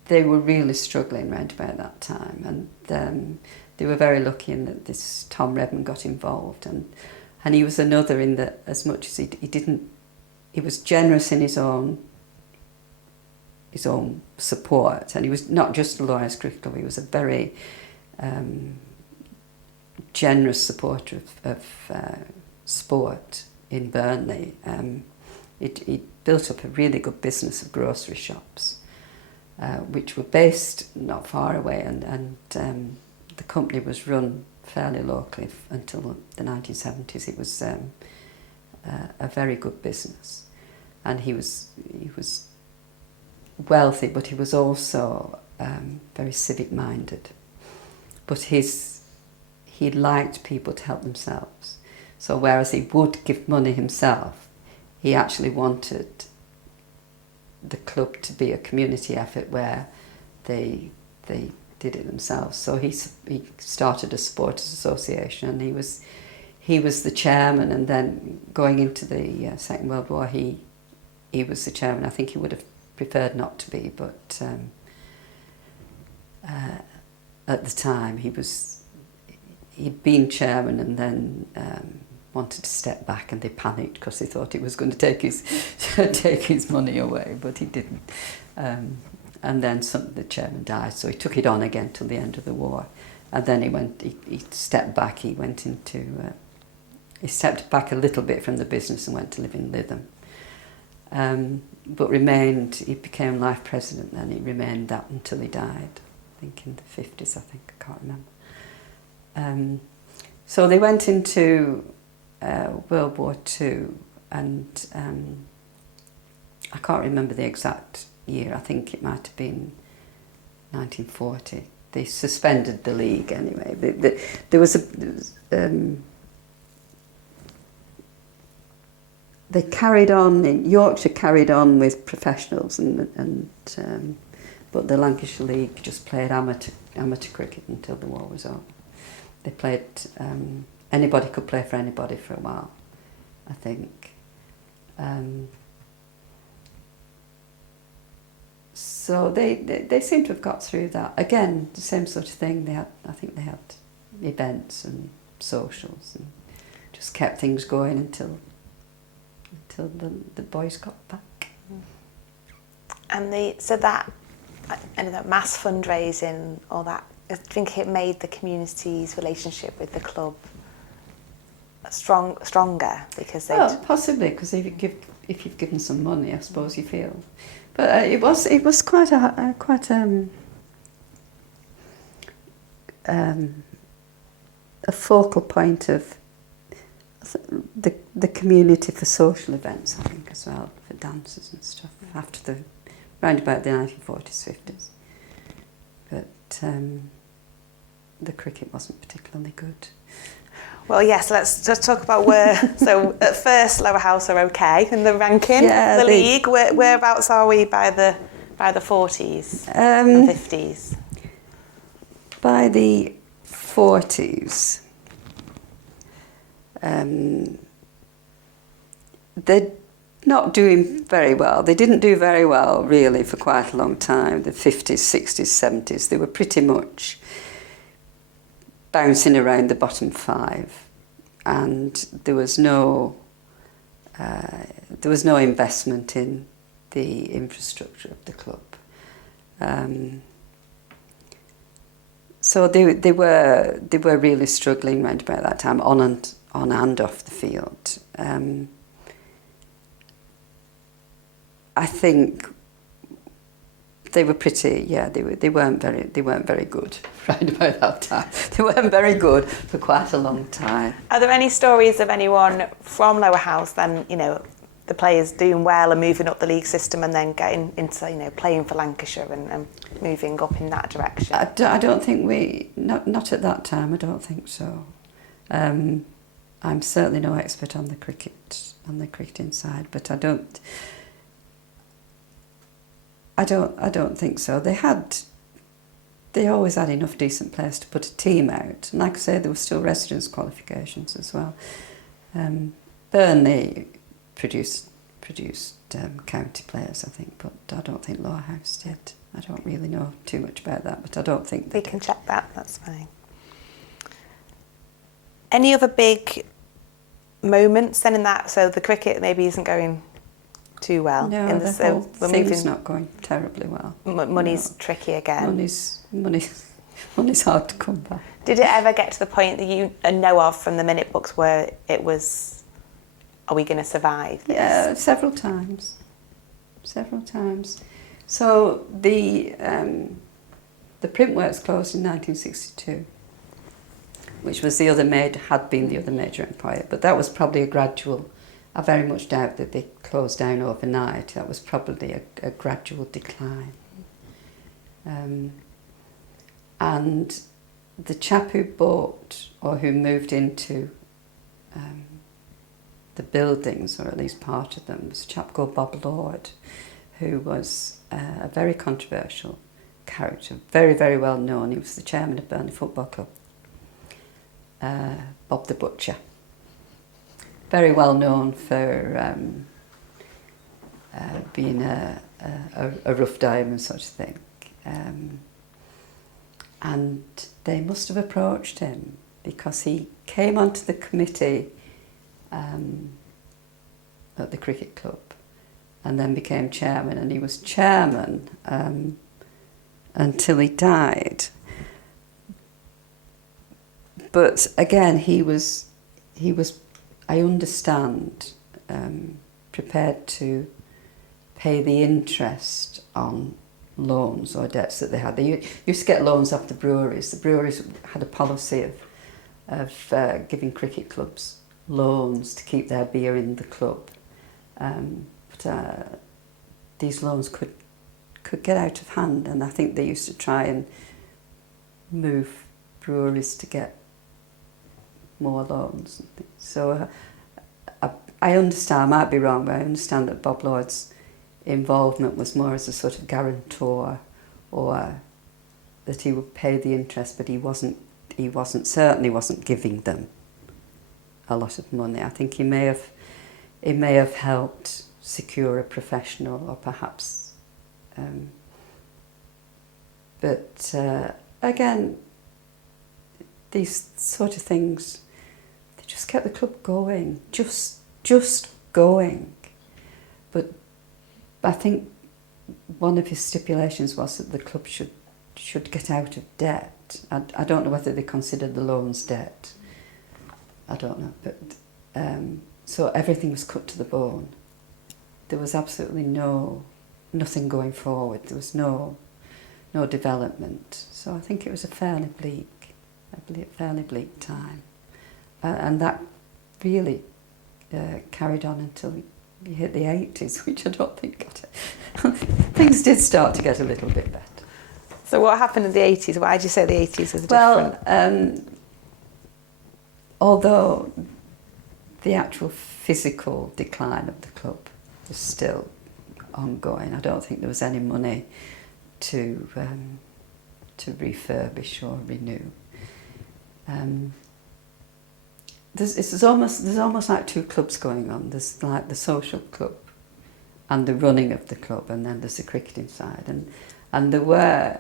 they were really struggling round about that time. And they were very lucky in that this Tom Redmond got involved. And he was another in that, as much as he was generous in his own support. And he was not just a Lowerhouse Cricket Club, he was a very generous supporter of sport in Burnley. He built up a really good business of grocery shops, which were based not far away, and the company was run fairly locally until the 1970s. It was a very good business, and he was wealthy, but he was also very civic-minded. But he liked people to help themselves. So whereas he would give money himself, he actually wanted the club to be a community effort where they did it themselves. So he started a supporters association, and he was the chairman. And then going into the Second World War, he was the chairman. I think he would have preferred not to be, but at the time he'd been chairman and then wanted to step back, and they panicked because they thought he was going to take his money away, but he didn't. And then the chairman died, so he took it on again till the end of the war. And then he stepped back. He stepped back a little bit from the business and went to live in Lytham. But he became life president, and he remained that until he died. I think in the 50s, I can't remember. So they went into World War II, and I can't remember the exact year. I think it might have been 1940. They suspended the league anyway. They carried on, Yorkshire carried on with professionals, but the Lancashire League just played amateur cricket until the war was over. They played, anybody could play for anybody for a while, I think. So they seem to have got through that. Again, the same sort of thing. I think they had events and socials and just kept things going until the boys got back. And that mass fundraising, all that, I think it made the community's relationship with the club stronger, because possibly, because if you've given some money, I suppose you feel. But it was quite a focal point of the community for social events, I think, as well, for dances and stuff after round about the 1940s, 50s. But the cricket wasn't particularly good. Well, yes, let's just talk about where. So at first, Lowerhouse are okay in the ranking, the league. Whereabouts are we by the 40s and 50s? By the 40s, they're not doing very well. They didn't do very well, really, for quite a long time. The 50s, 60s, 70s, they were pretty much bouncing around the bottom five, and there was no investment in the infrastructure of the club. So they were really struggling round about that time, on on and off the field. I think they were pretty. Yeah, they weren't very good right about that time. They weren't very good for quite a long time. Are there any stories of anyone from Lowerhouse then, you know, the players doing well and moving up the league system and then getting into, you know, playing for Lancashire and moving up in that direction? I don't think not at that time. I don't think so. I'm certainly no expert on the cricketing side, but I don't think so. They always had enough decent players to put a team out. And like I say, there were still residence qualifications as well. Burnley produced county players, I think, but I don't think Lowerhouse did. I don't really know too much about that, but I don't think we can check that. That's fine. Any other big moments then in that? So the cricket maybe isn't going too well. No, the whole thing's not going terribly well. Money's tricky again. Money's hard to come by. Did it ever get to the point that you know of from the minute books where it was, are we going to survive this? Yeah, several times. So the Printworks closed in 1962, which was had been the other major employer, but that was probably a gradual. I very much doubt that they closed down overnight. That was probably a gradual decline. And the chap who bought or who moved into the buildings, or at least part of them, was a chap called Bob Lord, who was a very controversial character, very, very well known. He was the chairman of Burnley Football Club, Bob the Butcher. Very well known for being a rough diamond and such a thing. And they must have approached him because he came onto the committee at the cricket club and then became chairman, and he was chairman until he died. But again, he was I understand, prepared to pay the interest on loans or debts that they had. They used to get loans off the breweries. The breweries had a policy of giving cricket clubs loans to keep their beer in the club. But these loans could get out of hand, and I think they used to try and move breweries to get more loans and things. So I understand, I might be wrong, but I understand that Bob Lord's involvement was more as a sort of guarantor, or that he would pay the interest, but he certainly wasn't giving them a lot of money. I think he may have helped secure a professional, or perhaps but again, these sort of things, they just kept the club going, just going. But I think one of his stipulations was that the club should get out of debt. I don't know whether they considered the loans debt. I don't know, but so everything was cut to the bone. There was absolutely nothing going forward. There was no development. So I think it was a fairly bleak time, and that really carried on until you hit the 80s, which I don't think got it. Things did start to get a little bit better. So what happened in the 80s? Why did you say the 80s was different? Well, although the actual physical decline of the club was still ongoing, I don't think there was any money to refurbish or renew. There's almost like two clubs going on. There's like the social club and the running of the club, and then there's the cricketing side. And there were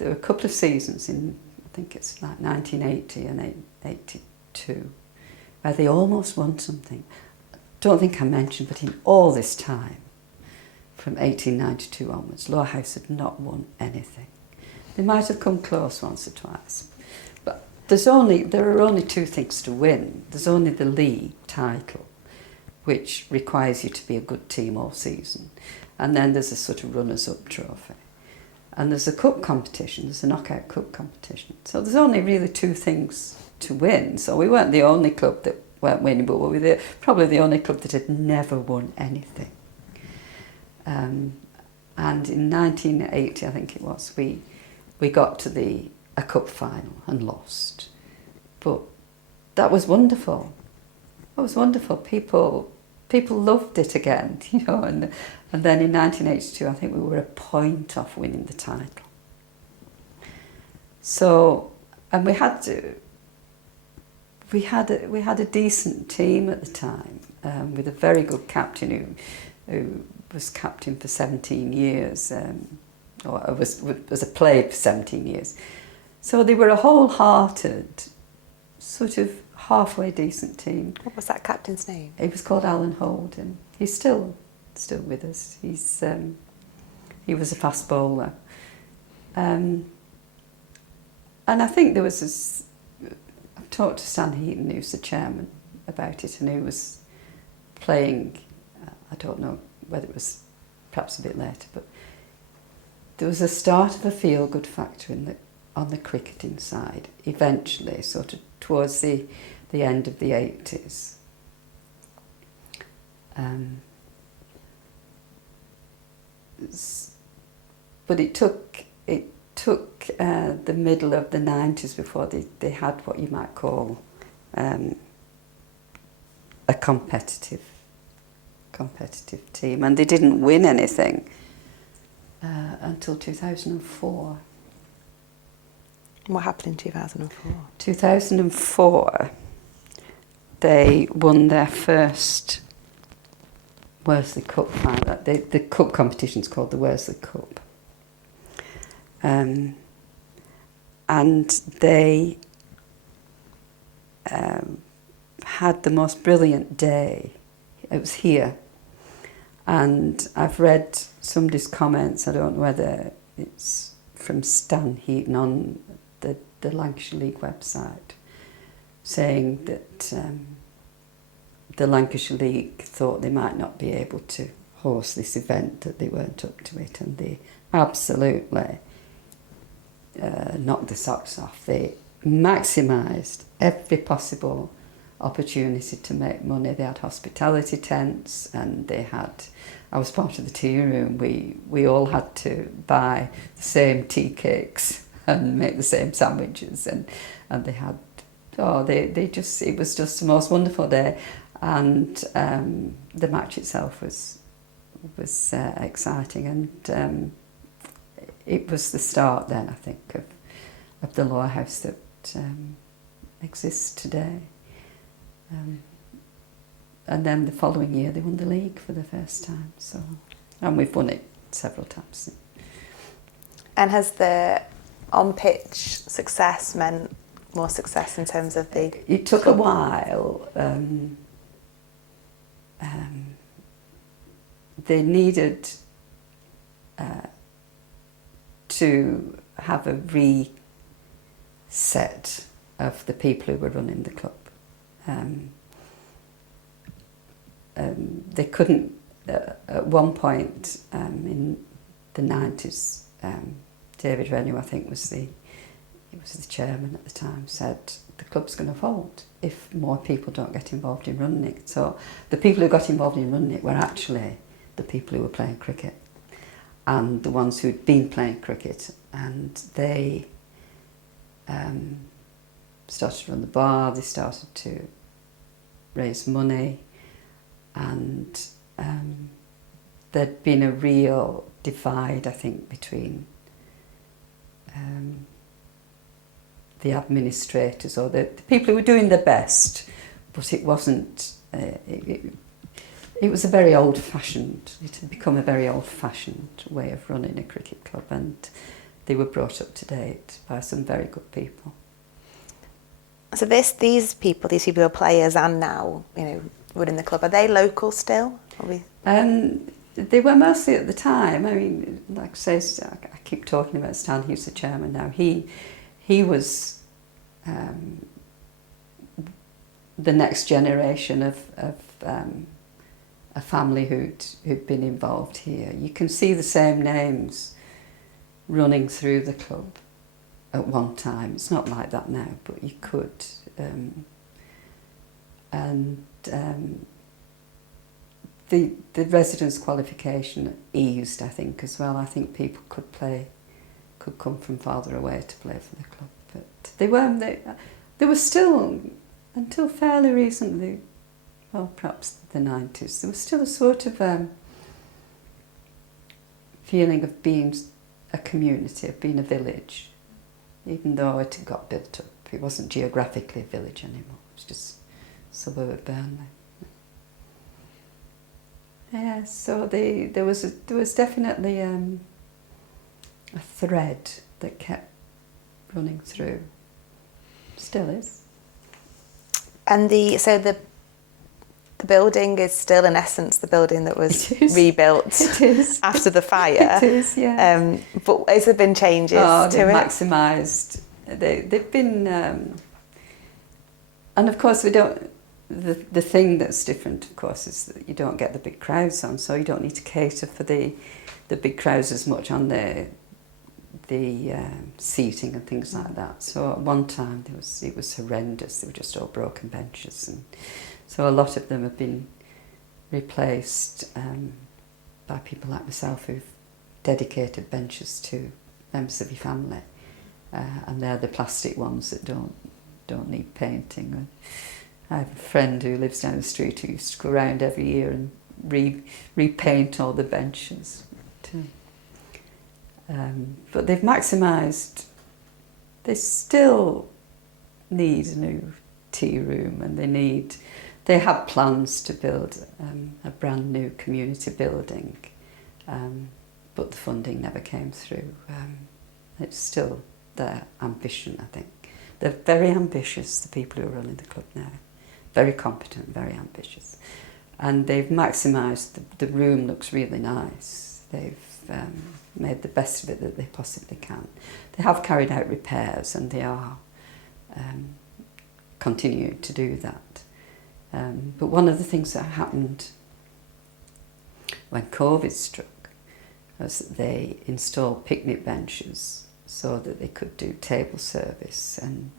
a couple of seasons in, I think it's like 1980 and 82, where they almost won something. I don't think I mentioned, but in all this time, from 1892 onwards, Lowerhouse had not won anything. They might have come close once or twice, but There are only two things to win. There's only the league title, which requires you to be a good team all season. And then there's a sort of runners-up trophy. And there's a cup competition, there's a knockout cup competition. So there's only really two things to win. So we weren't the only club that weren't winning, but we were probably the only club that had never won anything. And in 1980, I think it was, we got to a cup final and lost. But that was wonderful. It was wonderful. People loved it again, you know. And then in 1982, I think we were a point off winning the title. So, and we had a decent team at the time, with a very good captain who was captain for 17 years, or was a player for 17 years. So they were a wholehearted, sort of halfway decent team. What was that captain's name? He was called Alan Holden. He's still with us. He was a fast bowler. And I think there was this, I've talked to Stan Heaton, who's the chairman, about it, and who was playing, I don't know whether it was perhaps a bit later, but there was a start of a feel-good factor on the cricketing side, eventually, sort of towards the end of the 80s. But it took the middle of the 90s before they had what you might call a competitive team, and they didn't win anything until 2004. What happened in 2004? 2004, they won their first Worsley Cup final. The cup competition's called the Worsley Cup. And they had the most brilliant day. It was here. And I've read somebody's comments, I don't know whether it's from Stan Heaton on the Lancashire League website, saying that the Lancashire League thought they might not be able to host this event, that they weren't up to it, and they absolutely knocked the socks off. They maximised every possible opportunity to make money. They had hospitality tents, and I was part of the tea room. We all had to buy the same tea cakes and make the same sandwiches, and they had, it was just the most wonderful day. And the match itself was exciting, and it was the start then, I think, of the Lowerhouse that exists today. And then the following year they won the league for the first time. So, and we've won it several times. And has the on-pitch success meant more success in terms of the... It took a while. They needed to have a reset of the people who were running the club. They couldn't, at one point in the 90s, David Renew, I think, was the chairman at the time, said the club's going to fold if more people don't get involved in running it. So the people who got involved in running it were actually the people who were playing cricket and the ones who'd been playing cricket, and they started to run the bar, they started to raise money, and there'd been a real divide, I think, between the administrators or the people who were doing their best, but it wasn't, it was a very old-fashioned, it had become a very old-fashioned way of running a cricket club, and they were brought up to date by some very good people. So these people who are players and now, running the club, are they local still? They were mostly at the time. I mean, like I say, I keep talking about Stan, who's the chairman now. He was the next generation of a family who'd been involved here. You can see the same names running through the club at one time. It's not like that now, but you could. The residence qualification eased, I think, as well. I think people could come from farther away to play for the club, but they were still, until fairly recently, well, perhaps the 90s, there was still a sort of feeling of being a community, of being a village, even though it had got built up. It wasn't geographically a village anymore, it was just suburb of Burnley. Yeah, so there was definitely a thread that kept running through. Still is. And the building is still, in essence, the building that was rebuilt after the fire. It is, yeah. But has there been changes to they've it? maximised. They've been, and of course we don't. The thing that's different, of course, is that you don't get the big crowds on, so you don't need to cater for the big crowds as much on the seating and things like that. So at one time it was horrendous. They were just all broken benches, and so a lot of them have been replaced by people like myself who've dedicated benches to members of your family, and they're the plastic ones that don't need painting. I have a friend who lives down the street who used to go around every year and repaint all the benches. But they've maximised. They still need a new tea room, and they had plans to build a brand new community building, but the funding never came through. It's still their ambition, I think. They're very ambitious, the people who are running the club now. Very competent, very ambitious. And they've maximised, the room looks really nice. They've made the best of it that they possibly can. They have carried out repairs, and they are continuing to do that. But one of the things that happened when COVID struck was that they installed picnic benches so that they could do table service, and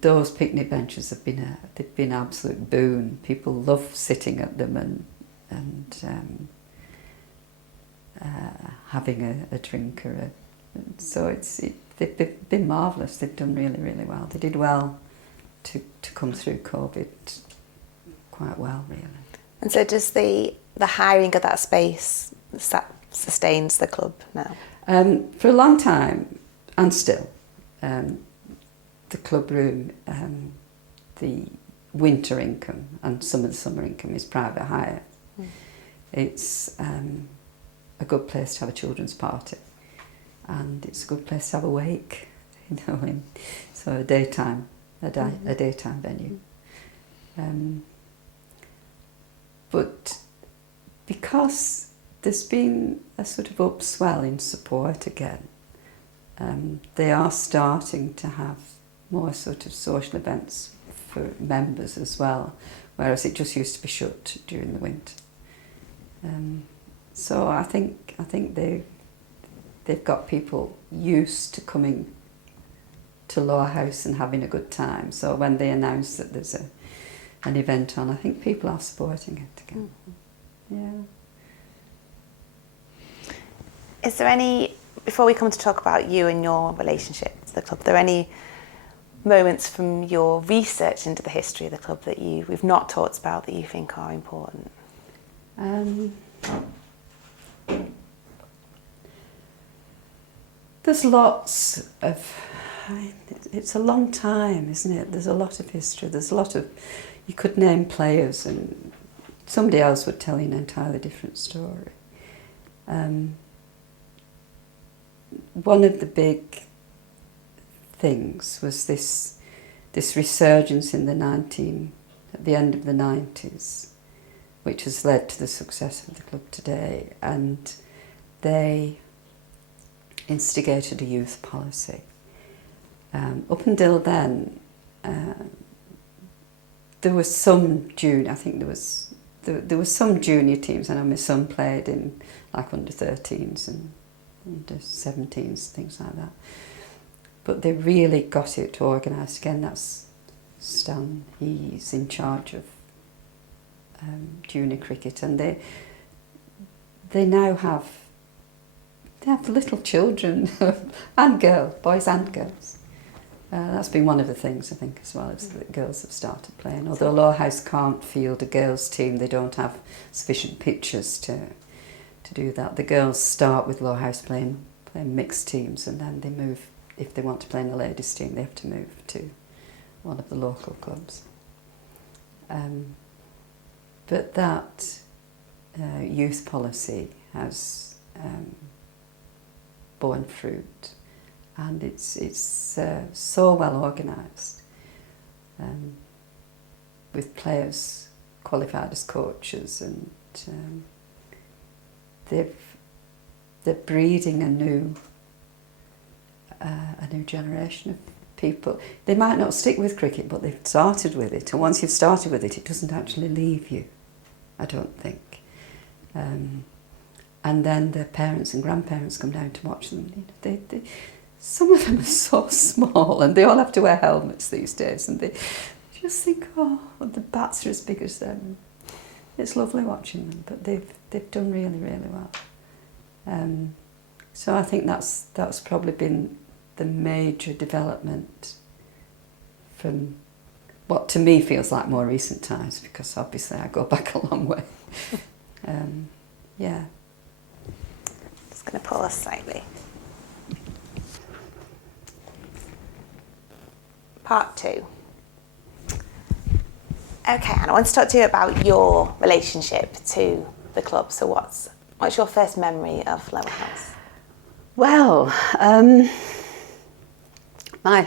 those picnic benches they've been an absolute boon. People love sitting at them and having a drink so they've been marvellous. They've done really, really well. They did well to come through COVID quite well, really. And so does the hiring of that space sustains the club now? For a long time, and still, the club room, the winter income and some of the summer income is private hire. It's a good place to have a children's party, and it's a good place to have a wake, so a daytime venue. But because there's been a sort of upswell in support again, they are starting to have more sort of social events for members as well, whereas it just used to be shut during the winter. So I think they've got people used to coming to Lowerhouse and having a good time. So when they announce that there's an event on, I think people are supporting it again. Yeah. Is there any, before we come to talk about you and your relationship to the club, are there any moments from your research into the history of the club that we've not talked about that you think are important? There's lots of, it's a long time, isn't it? There's a lot of history. There's a lot of, you could name players and somebody else would tell you an entirely different story. One of the big things was this resurgence in at the end of the 90s, which has led to the success of the club today. And they instigated a youth policy. Up until then, there was some junior. I think there was some junior teams. I know my son played in like under 13s and under 17s, things like that. But they really got it organised again. That's Stan. He's in charge of junior cricket, and they now have little children and boys and girls. That's been one of the things, I think, as well, is that girls have started playing. Although Lowerhouse can't field a girls' team, they don't have sufficient pitches to do that. The girls start with Lowerhouse playing mixed teams, and then they move, if they want to play in a ladies' team, they have to move to one of the local clubs. But that youth policy has borne fruit, and it's so well organised, with players qualified as coaches, and they're breeding a new generation of people. They might not stick with cricket, but they've started with it, and once you've started with it, it doesn't actually leave you, I don't think. And then their parents and grandparents come down to watch them. You know, some of them are so small, and they all have to wear helmets these days, and they just think, oh, the bats are as big as them. It's lovely watching them, but they've done really, really well. So I think that's probably been the major development from what to me feels like more recent times, because obviously I go back a long way. Yeah. Just going to pause slightly. Part 2. Okay, Anne, I want to talk to you about your relationship to the club. So what's your first memory of Lowerhouse? Well, my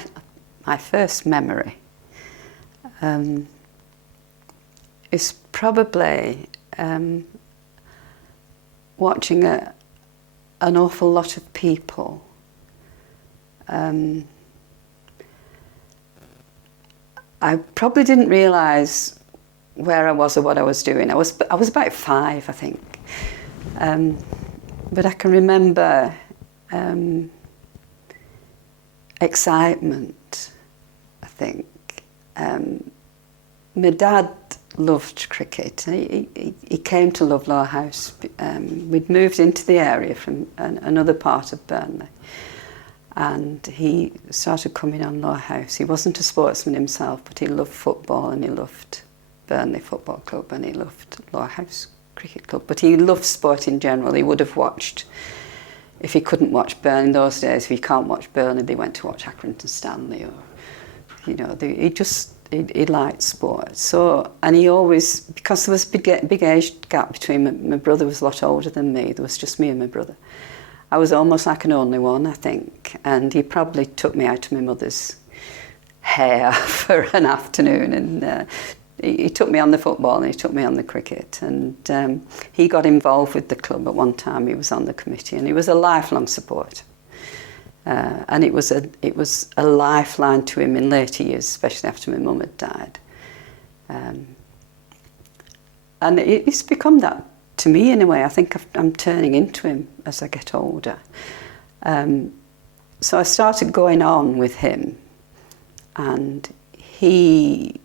first memory is probably watching an awful lot of people I probably didn't realise where I was or what I was doing. I was about 5, I think, but I can remember excitement, I think. My dad loved cricket. He came to love Lowerhouse. We'd moved into the area from another part of Burnley, and he started coming on Lowerhouse. He wasn't a sportsman himself, but he loved football, and he loved Burnley Football Club, and he loved Lowerhouse Cricket Club. But he loved sport in general. He would have watched, if he couldn't watch Burnley in those days, if he can't watch Burnley, they went to watch Accrington Stanley, or, you know, he liked sport. So, and he always, because there was a big age gap between my brother was a lot older than me, there was just me and my brother. I was almost like an only one, I think, and he probably took me out to my mother's hair for an afternoon, and he took me on the football and he took me on the cricket, and he got involved with the club at one time. He was on the committee, and he was a lifelong supporter. And it was a lifeline to him in later years, especially after my mum had died. And it's become that to me in a way. I think I'm turning into him as I get older. So I started going on with him, and he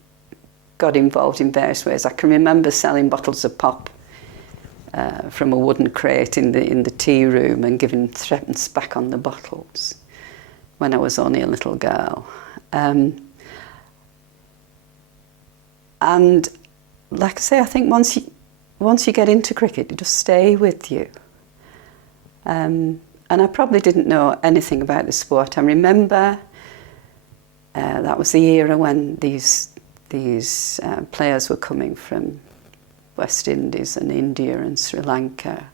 got involved in various ways. I can remember selling bottles of pop from a wooden crate in the tea room and giving threepence back on the bottles when I was only a little girl. And like I say, I think once you get into cricket, it just stay with you. And I probably didn't know anything about the sport. I remember that was the era when these players were coming from West Indies and India and Sri Lanka,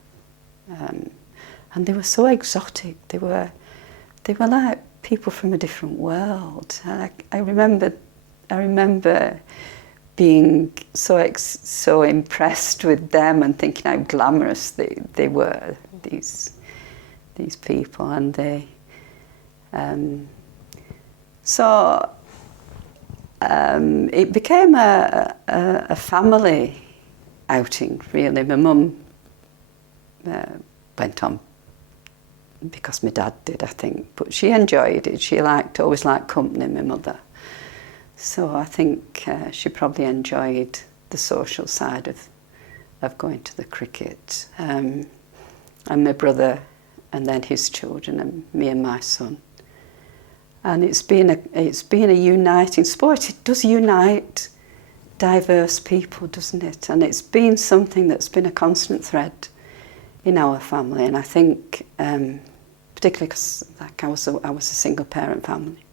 and they were so exotic. They were like people from a different world. And I remember being so impressed with them and thinking how glamorous they were. These these people, and they so it became a family outing, really. My mum went on because my dad did, I think, but she enjoyed it. She always liked company, my mother. So I think she probably enjoyed the social side of going to the cricket. And my brother, and then his children, and me and my son. And it's been a uniting sport. It does unite diverse people, doesn't it? And it's been something that's been a constant thread in our family. And I think, particularly because I was a single parent family,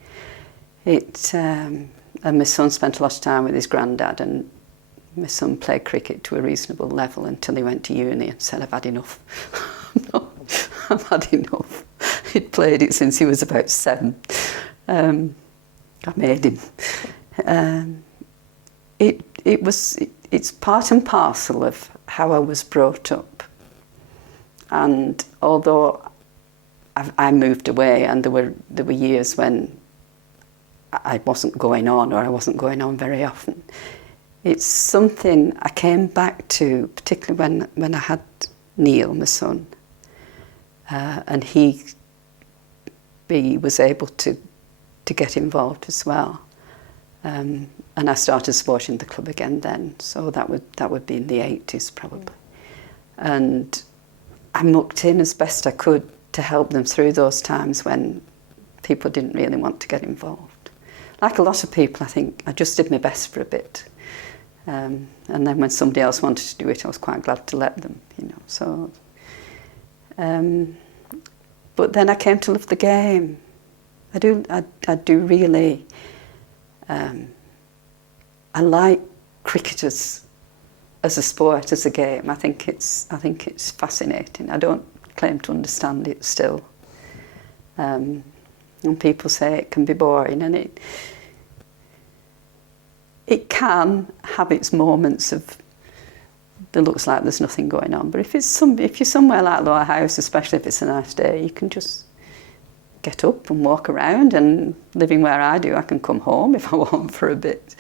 and my son spent a lot of time with his granddad, and my son played cricket to a reasonable level until he went to uni and said, I've had enough. No, I've had enough. He'd played it since he was about 7. I made him. It's part and parcel of how I was brought up. And although I moved away, and there were years when I wasn't going on, or I wasn't going on very often, it's something I came back to, particularly when I had Neil, my son, and he was able to get involved as well. And I started supporting the club again then, so that would be in the 80s probably. And I mucked in as best I could to help them through those times when people didn't really want to get involved. Like a lot of people, I think I just did my best for a bit. And then when somebody else wanted to do it, I was quite glad to let them, So, but then I came to love the game. I do really. I like cricket as a sport, as a game. I think it's fascinating. I don't claim to understand it still. And people say it can be boring, and it can have its moments of it looks like there's nothing going on. But if you're somewhere like Lowerhouse, especially if it's a nice day, you can just get up and walk around. And living where I do, I can come home if I want for a bit,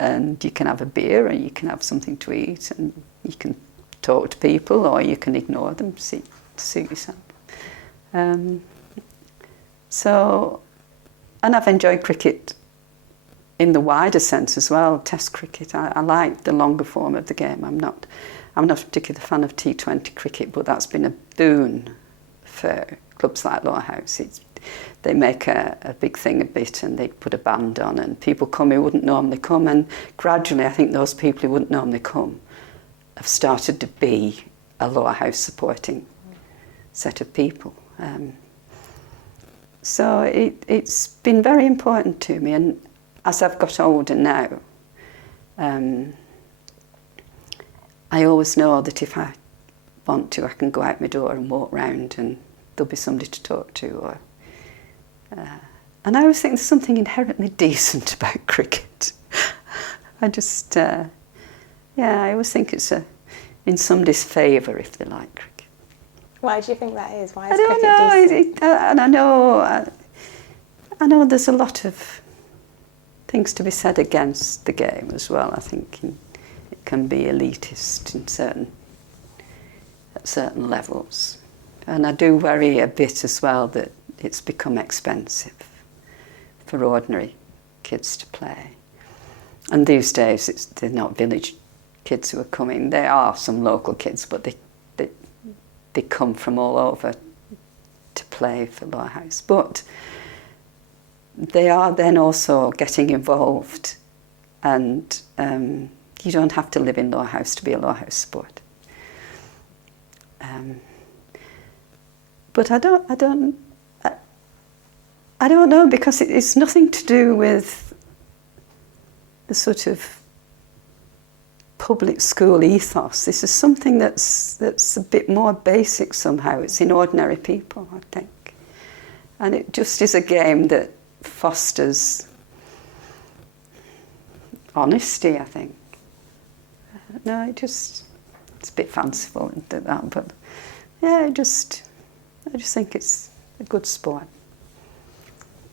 and you can have a beer and you can have something to eat, and you can talk to people, or you can ignore them to suit yourself. And I've enjoyed cricket in the wider sense as well. Test cricket, I like the longer form of the game. I'm not a particular fan of T20 cricket, but that's been a boon for clubs like Lowerhouse. They make a big thing of it, and they put a band on, and people come who wouldn't normally come, and gradually I think those people who wouldn't normally come have started to be a Lowerhouse supporting set of people. So it's been very important to me, and as I've got older now, I always know that if I want to, I can go out my door and walk round, and there'll be somebody to talk to. And I always think there's something inherently decent about cricket. I always think it's in somebody's favour if they like cricket. Why do you think that is? Why is I don't cricket know. decent? And I know there's a lot of things to be said against the game as well. I think it can be elitist at certain levels. And I do worry a bit as well that it's become expensive for ordinary kids to play. And these days they're not village kids who are coming. There are some local kids, but they come from all over to play for Lowerhouse. But they are then also getting involved, and you don't have to live in Lowerhouse to be a Lowerhouse sport. But I don't know, because it's nothing to do with the sort of public school ethos. This is something that's a bit more basic somehow. It's in ordinary people, I think. And it just is a game that fosters honesty, I think. No, it's a bit fanciful, isn't it, that? But yeah, I just think it's a good sport.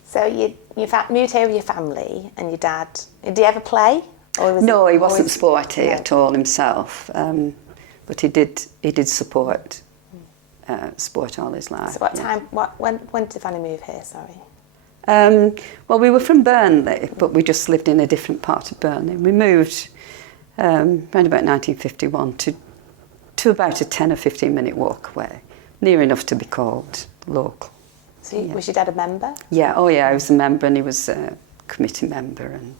So you moved here with your family and your dad. Did he ever play? Or was No, he always wasn't sporty no. at all himself, but he did support sport all his life. So what time? When did Fanny move here? Sorry. Well, we were from Burnley, but we just lived in a different part of Burnley. We moved around about 1951 to about a 10 or 15 minute walk away, near enough to be called local. So was your dad a member? Yeah, I was a member, and he was a committee member, and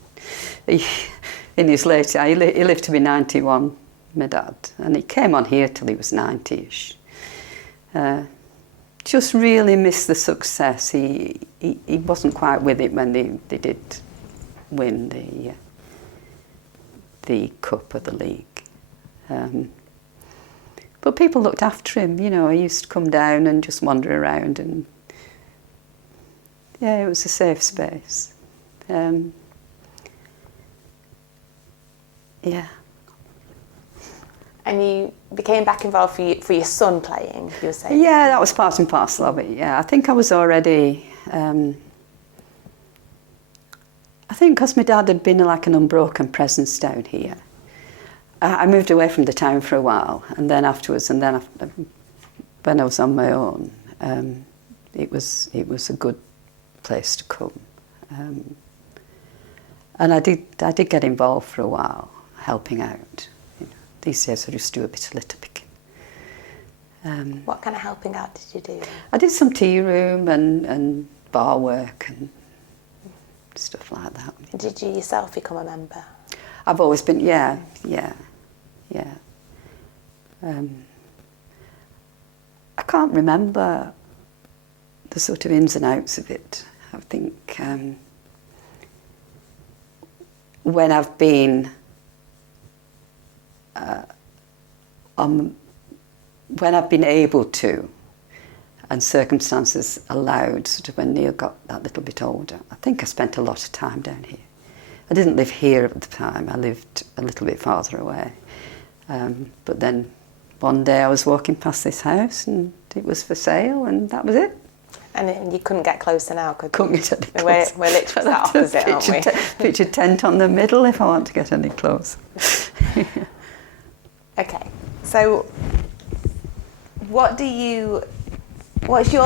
in his later, he lived to be 91, my dad, and he came on here till he was 90ish. Just really missed the success. He wasn't quite with it when they did win the cup or the league. But people looked after him, He used to come down and just wander around, and it was a safe space. And you became back involved for your son playing, you were saying? Yeah, that was part and parcel of it, yeah. I think I was already... I think because my dad had been like an unbroken presence down here. I moved away from the town for a while, and then afterwards, when I was on my own, it was a good place to come. And I did get involved for a while, helping out. These days I just do a bit of litter picking. What kind of helping out did you do? I did some tea room and bar work and stuff like that. Did you yourself become a member? I've always been, yeah. I can't remember the sort of ins and outs of it. I think when I've been when I've been able to, and circumstances allowed, sort of when Neil got that little bit older, I think I spent a lot of time down here. I didn't live here at the time, I lived a little bit farther away. But then one day I was walking past this house and it was for sale, and that was it. And you couldn't get closer now, could you? Couldn't get any closer. We're literally that opposite, aren't we? Pitch a tent on the middle if I want to get any closer. Okay, so what's your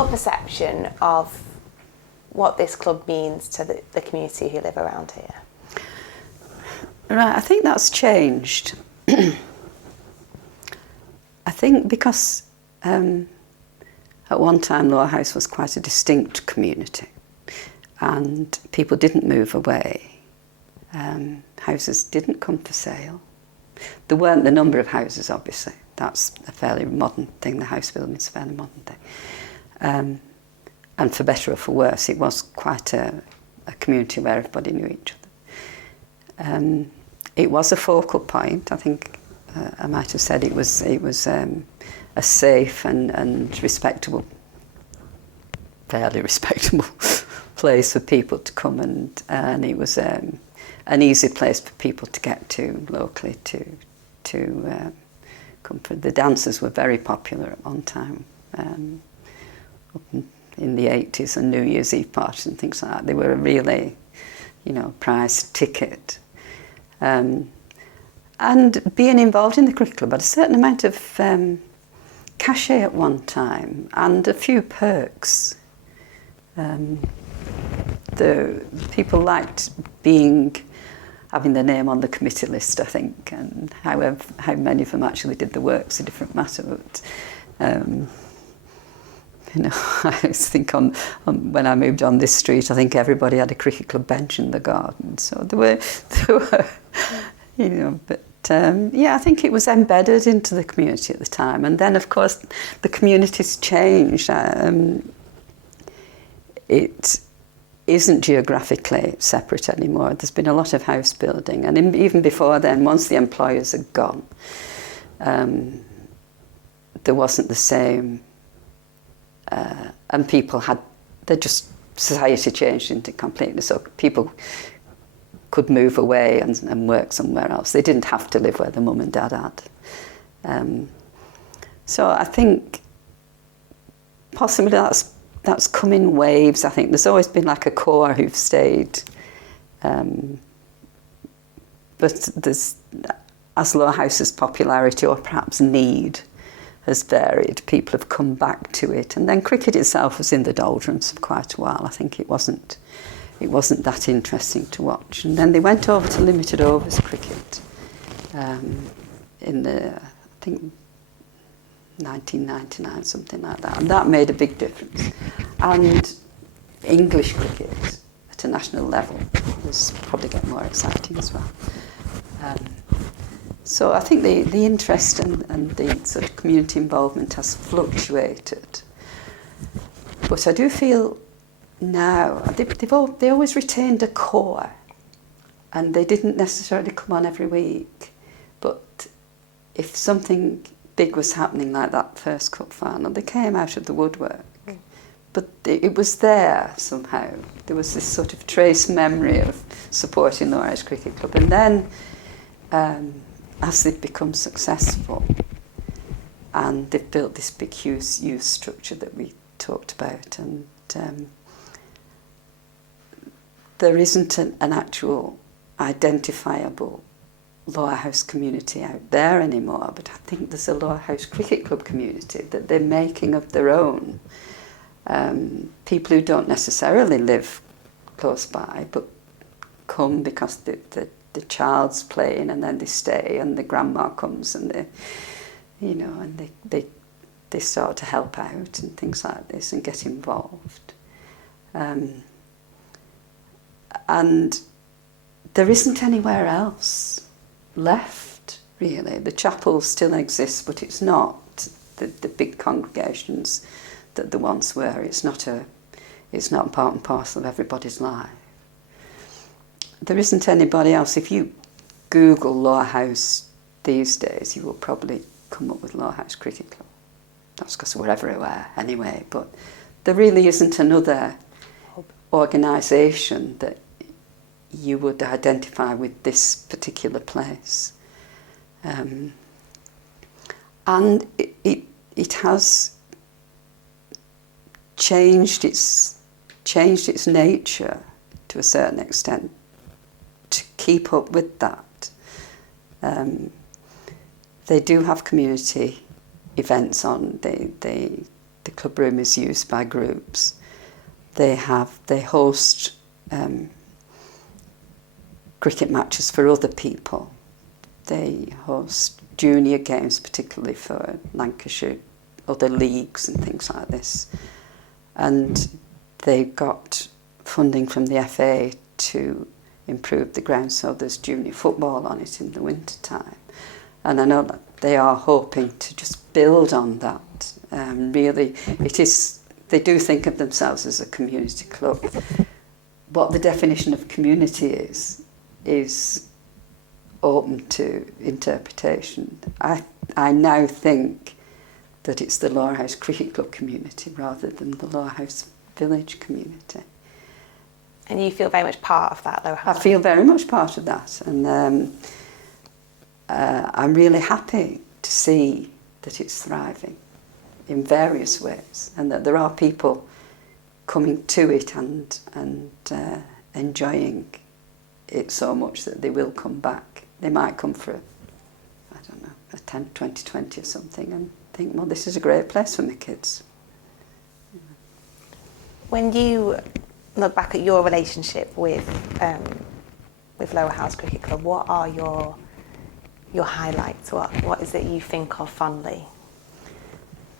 perception of what this club means to the community who live around here? Right, I think that's changed. I think because at one time Lowerhouse was quite a distinct community and people didn't move away. Houses didn't come for sale. There weren't the number of houses, obviously. That's a fairly modern thing. The house building is a fairly modern thing. And for better or for worse, it was quite a community where everybody knew each other. It was a focal point. I think I might have said it was a safe and respectable, fairly respectable place for people to come, and it was an easy place for people to get to locally to come for. The dances were very popular at one time, up in the 80s, and New Year's Eve parties and things like that. They were a really, prized ticket. And being involved in the cricket club had a certain amount of cachet at one time and a few perks. The people liked having their name on the committee list, I think, and how many of them actually did the work's a different matter. But I think when I moved on this street, I think everybody had a cricket club bench in the garden. So there were, but I think it was embedded into the community at the time. And then, of course, the community's changed. It isn't geographically separate anymore. There's been a lot of house building, and even before then, once the employers had gone, there wasn't the same, and society changed into completely, so people could move away and work somewhere else. They didn't have to live where the mum and dad had. So I think possibly that's come in waves. I think there's always been like a core who've stayed, but there's, as Lowerhouse's popularity or perhaps need has varied, people have come back to it, and then cricket itself was in the doldrums for quite a while. I think it wasn't that interesting to watch, and then they went over to limited overs cricket in the, I think, 1999, something like that, and that made a big difference. And English cricket at a national level was probably getting more exciting as well. So I think the interest and the sort of community involvement has fluctuated. But I do feel now, they always retained a core, and they didn't necessarily come on every week. But if something big was happening like that first cup final, they came out of the woodwork. But it was there somehow. There was this sort of trace memory of supporting the Lowerhouse Cricket Club. And then as they've become successful and they've built this big youth structure that we talked about, and there isn't an actual identifiable Lowerhouse community out there anymore, but I think there's a Lowerhouse Cricket Club community that they're making of their own. People who don't necessarily live close by but come because the child's playing, and then they stay, and the grandma comes, and they start to help out and things like this and get involved. And there isn't anywhere else left, really. The chapel still exists, but it's not the big congregations that there once were. It's not part and parcel of everybody's life. There isn't anybody else. If you Google Lowerhouse these days, you will probably come up with Lowerhouse Cricket Club. That's because we're everywhere anyway, but there really isn't another organisation that you would identify with this particular place. And it has changed its nature to a certain extent to keep up with that. They do have community events on. The club room is used by groups. They host cricket matches for other people. They host junior games, particularly for Lancashire, other leagues and things like this. And they got funding from the FA to improve the ground, so there's junior football on it in the winter time. And I know that they are hoping to just build on that. Really, they do think of themselves as a community club. What the definition of community is open to interpretation. I now think that it's the Lowerhouse Cricket Club community rather than the Lowerhouse Village community. And you feel very much part of that, Lowerhouse? I feel very much part of that, and I'm really happy to see that it's thriving in various ways, and that there are people coming to it and enjoying it so much that they will come back. They might come for a 2020 or something and think, well, this is a great place for my kids. When you look back at your relationship with Lowerhouse Cricket Club, what are your highlights? What is it you think of fondly?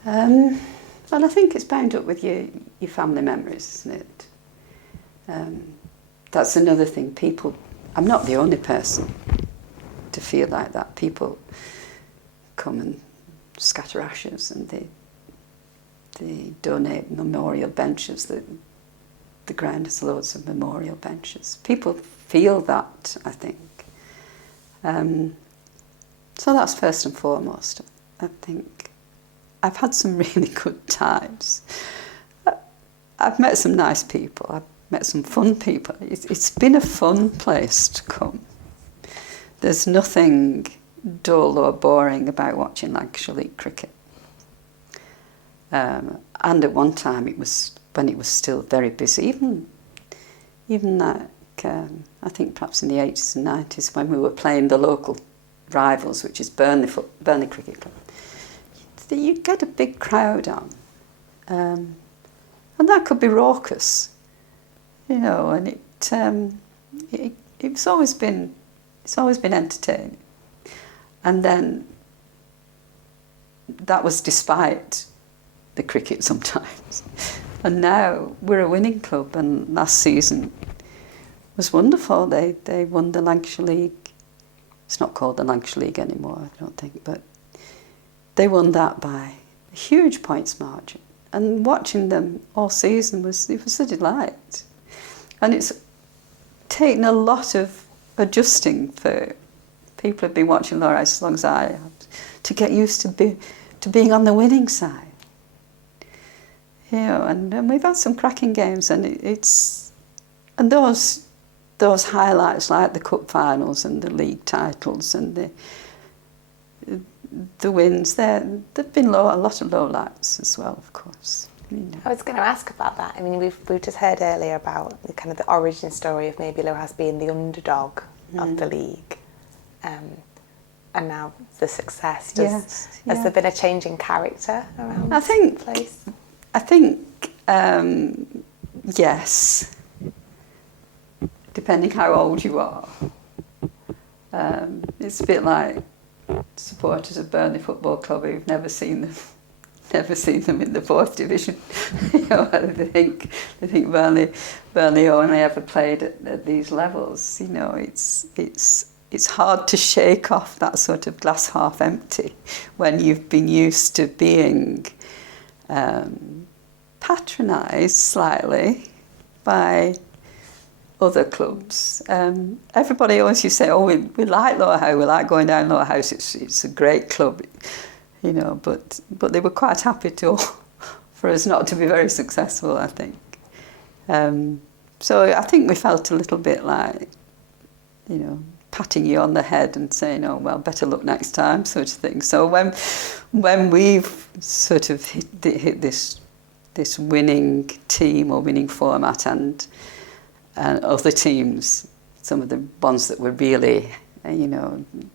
Well, I think it's bound up with your family memories, isn't it? That's another thing. I'm not the only person to feel like that. People come and scatter ashes, and they donate memorial benches. The ground has loads of memorial benches. People feel that, I think. So that's first and foremost. I think I've had some really good times. I've met some nice people. I've met some fun people. It's been a fun place to come. There's nothing dull or boring about watching Lancashire League cricket. And at one time, it was when it was still very busy, even like, I think perhaps in the 80s and 90s, when we were playing the local rivals, which is Burnley Cricket Club, you get a big crowd on. And that could be raucous, and it's always been entertaining. And then that was despite the cricket sometimes. And now we're a winning club, and last season was wonderful. They won the Lancashire League. It's not called the Lancashire League anymore, I don't think, but they won that by a huge points margin. And watching them all season was a delight. And it's taken a lot of adjusting for people who've been watching Lowerhouse as long as I have to get used to being on the winning side. And we've had some cracking games, and and those highlights like the cup finals and the league titles and the wins, there've been a lot of lowlights as well, of course. I was going to ask about that. I mean, we've just heard earlier about the kind of the origin story of maybe Lowerhouse being the underdog of the league, and now the success. Has there been a change in character around the place? I think yes, depending how old you are. It's a bit like supporters of Burnley Football Club who've never seen them in the 4th division. They think Burnley only ever played at these levels. It's hard to shake off that sort of glass half empty when you've been used to being patronised slightly by other clubs. Everybody always used to say, we like Lowerhouse, we like going down Lowerhouse, it's a great club, but they were quite happy for us not to be very successful, I think. So I think we felt a little bit like, patting you on the head and saying, oh, well, better luck next time, sort of thing. So when we've sort of hit this winning team or winning format, and other teams, some of the ones that were really,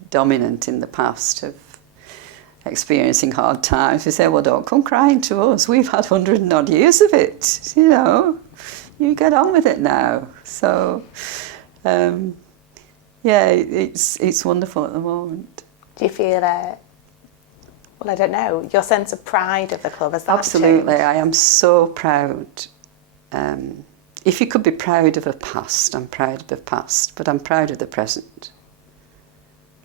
dominant in the past of experiencing hard times, we say, well, don't come crying to us. We've had 100 and odd years of it, you get on with it now. So, it's wonderful at the moment. Do you feel well, I don't know, your sense of pride of the club, has that Absolutely, changed? I am so proud. If you could be proud of a past, I'm proud of the past, but I'm proud of the present.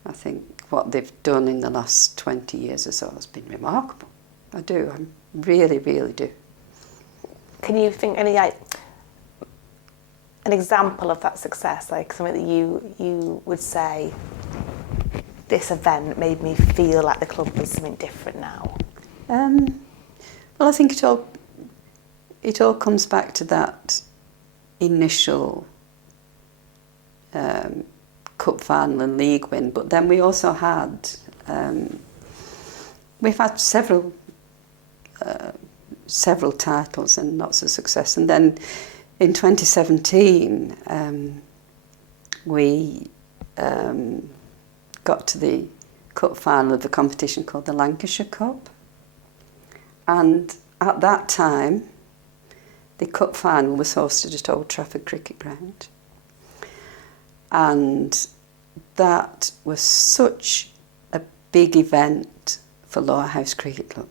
I think what they've done in the last 20 years or so has been remarkable. I do, I really, really do. Can you think any, an example of that success, like something that you would say, this event made me feel like the club was something different now? Well, I think it all comes back to that initial cup final and league win, but then we also had we've had several titles and lots of success, and then in 2017 we got to the cup final of the competition called the Lancashire Cup, and at that time the cup final was hosted at Old Trafford Cricket Ground, and that was such a big event for Lowerhouse Cricket Club.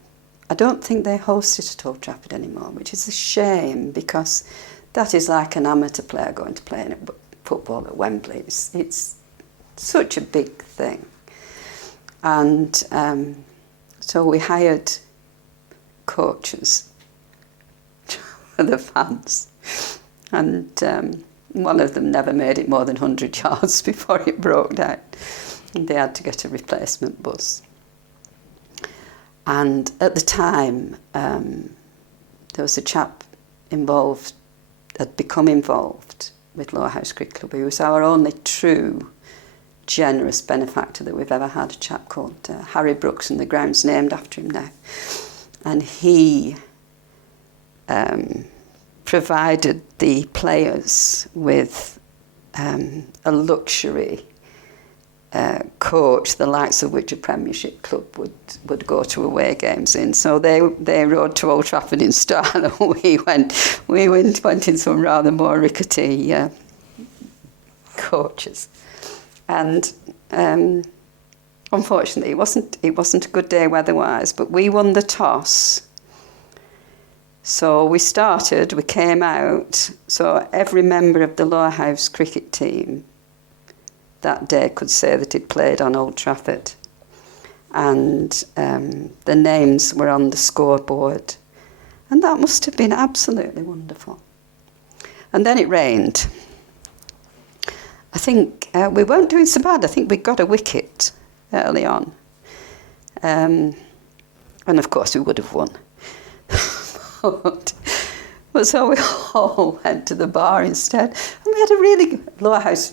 I don't think they host it at Old Trafford anymore, which is a shame, because that is like an amateur player going to play in football at Wembley. It's such a big thing. And so we hired coaches for the fans, and one of them never made it more than 100 yards before it broke down, and they had to get a replacement bus. And at the time there was a chap had become involved with Lowerhouse Cricket Club. He was our only true generous benefactor that we've ever had, a chap called Harry Brooks, and the ground's named after him now. And he provided the players with a luxury coach, the likes of which a Premiership club would go to away games in. So they rode to Old Trafford in style, and we went in some rather more rickety coaches. And unfortunately, it wasn't a good day weather-wise, but we won the toss. So we came out, so every member of the Lowerhouse cricket team that day could say that he'd played on Old Trafford. And the names were on the scoreboard. And that must have been absolutely wonderful. And then it rained. I think we weren't doing so bad. I think we got a wicket early on. And of course we would have won. But so we all went to the bar instead, and we had a really Lowerhouse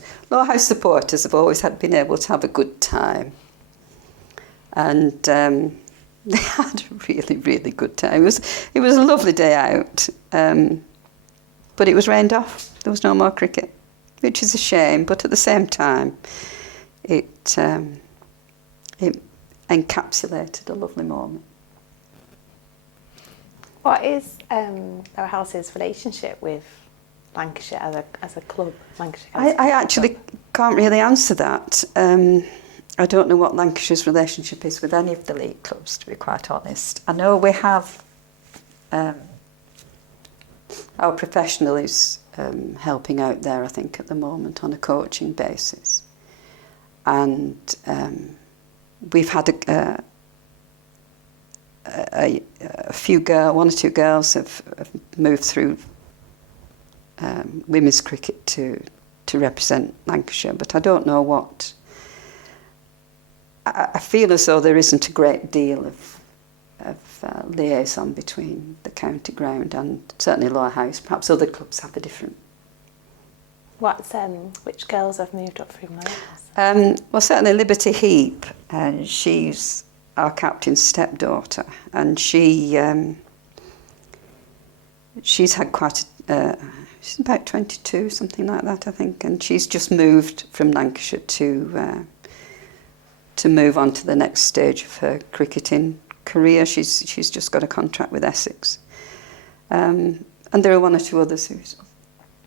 supporters have always been able to have a good time, and they had a really, really good time. It was a lovely day out, but it was rained off. There was no more cricket, which is a shame. But at the same time, it encapsulated a lovely moment. What is Lowerhouse's relationship with Lancashire as a club? Lancashire. I actually can't really answer that. I don't know what Lancashire's relationship is with any of the league clubs, to be quite honest. I know we have our professional is helping out there, I think, at the moment on a coaching basis, and we've had one or two girls have moved through women's cricket to represent Lancashire, but I don't know what. I feel as though there isn't a great deal of liaison between the county ground and certainly Lowerhouse. Perhaps other clubs have a different. Which girls have moved up from Lowerhouse? Well, certainly Liberty Heap, and she's our captain's stepdaughter, and she's had quite she's about 22, something like that, I think, and she's just moved from Lancashire to move on to the next stage of her cricketing career. She's just got a contract with Essex, and there are one or two others who's,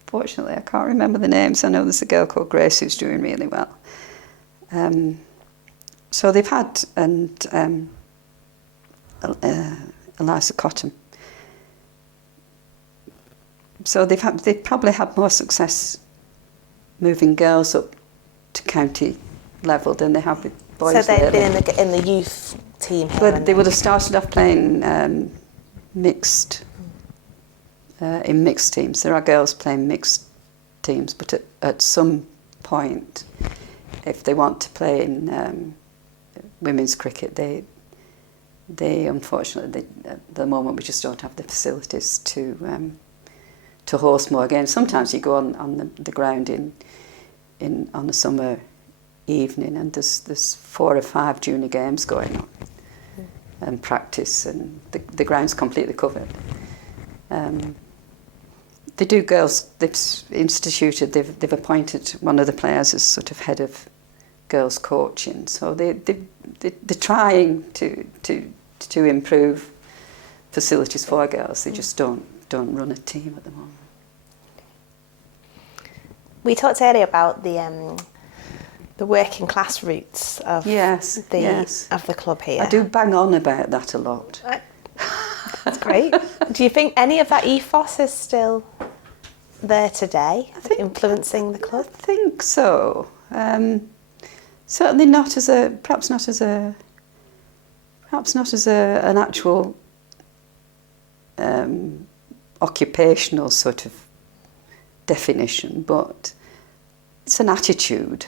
fortunately, I can't remember the names. I know there's a girl called Grace who's doing really well. So they've had, and Eliza Cotton. So they've probably had more success moving girls up to county level than they have with boys. So they've been in the youth team here. But they would have started off playing mixed in mixed teams. There are girls playing mixed teams, but at some point, if they want to play in women's cricket, they unfortunately, at the moment, we just don't have the facilities to host more games. Sometimes you go on the ground on a summer evening, and there's 4 or 5 junior games going on, and practice, and the ground's completely covered. They do girls. They've appointed one of the players as sort of head of girls coaching. So they're trying to improve facilities for girls. They just don't run a team at the moment. We talked earlier about the working class roots of the club here. I do bang on about that a lot. That's great. Do you think any of that ethos is still there today, influencing the club? I think so. Certainly not as an actual occupational sort of definition, but it's an attitude.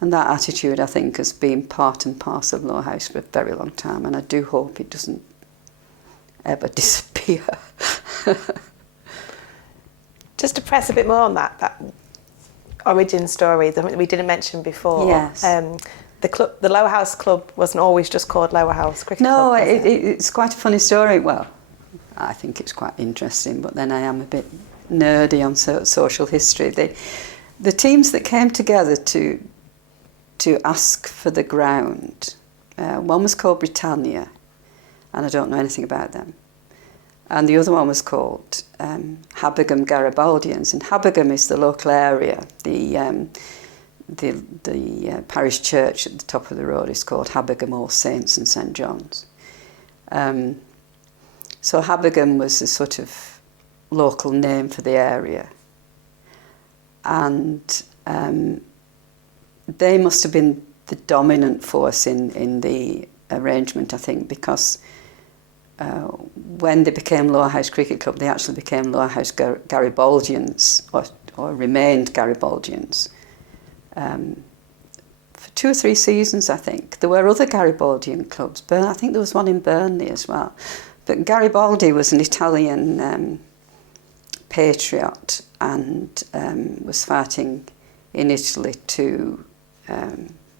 And that attitude, I think, has been part and parcel of Lowerhouse for a very long time, and I do hope it doesn't ever disappear. Just to press a bit more on that origin story that we didn't mention before. Yes. The Lowerhouse Club wasn't always just called Lowerhouse Cricket Club. No, it's quite a funny story. Well, I think it's quite interesting, but then I am a bit nerdy on social history. The teams that came together to ask for the ground, one was called Britannia, and I don't know anything about them. And the other one was called Habegam Garibaldians, and Habegam is the local area. The parish church at the top of the road is called Habegam All Saints and St John's. So Habegam was a sort of local name for the area, and they must have been the dominant force in the arrangement, I think, because when they became Lowerhouse Cricket Club, they actually became Lowerhouse Garibaldians, or remained Garibaldians, for 2 or 3 seasons, I think. There were other Garibaldian clubs. I think there was one in Burnley as well. But Garibaldi was an Italian patriot and was fighting in Italy to...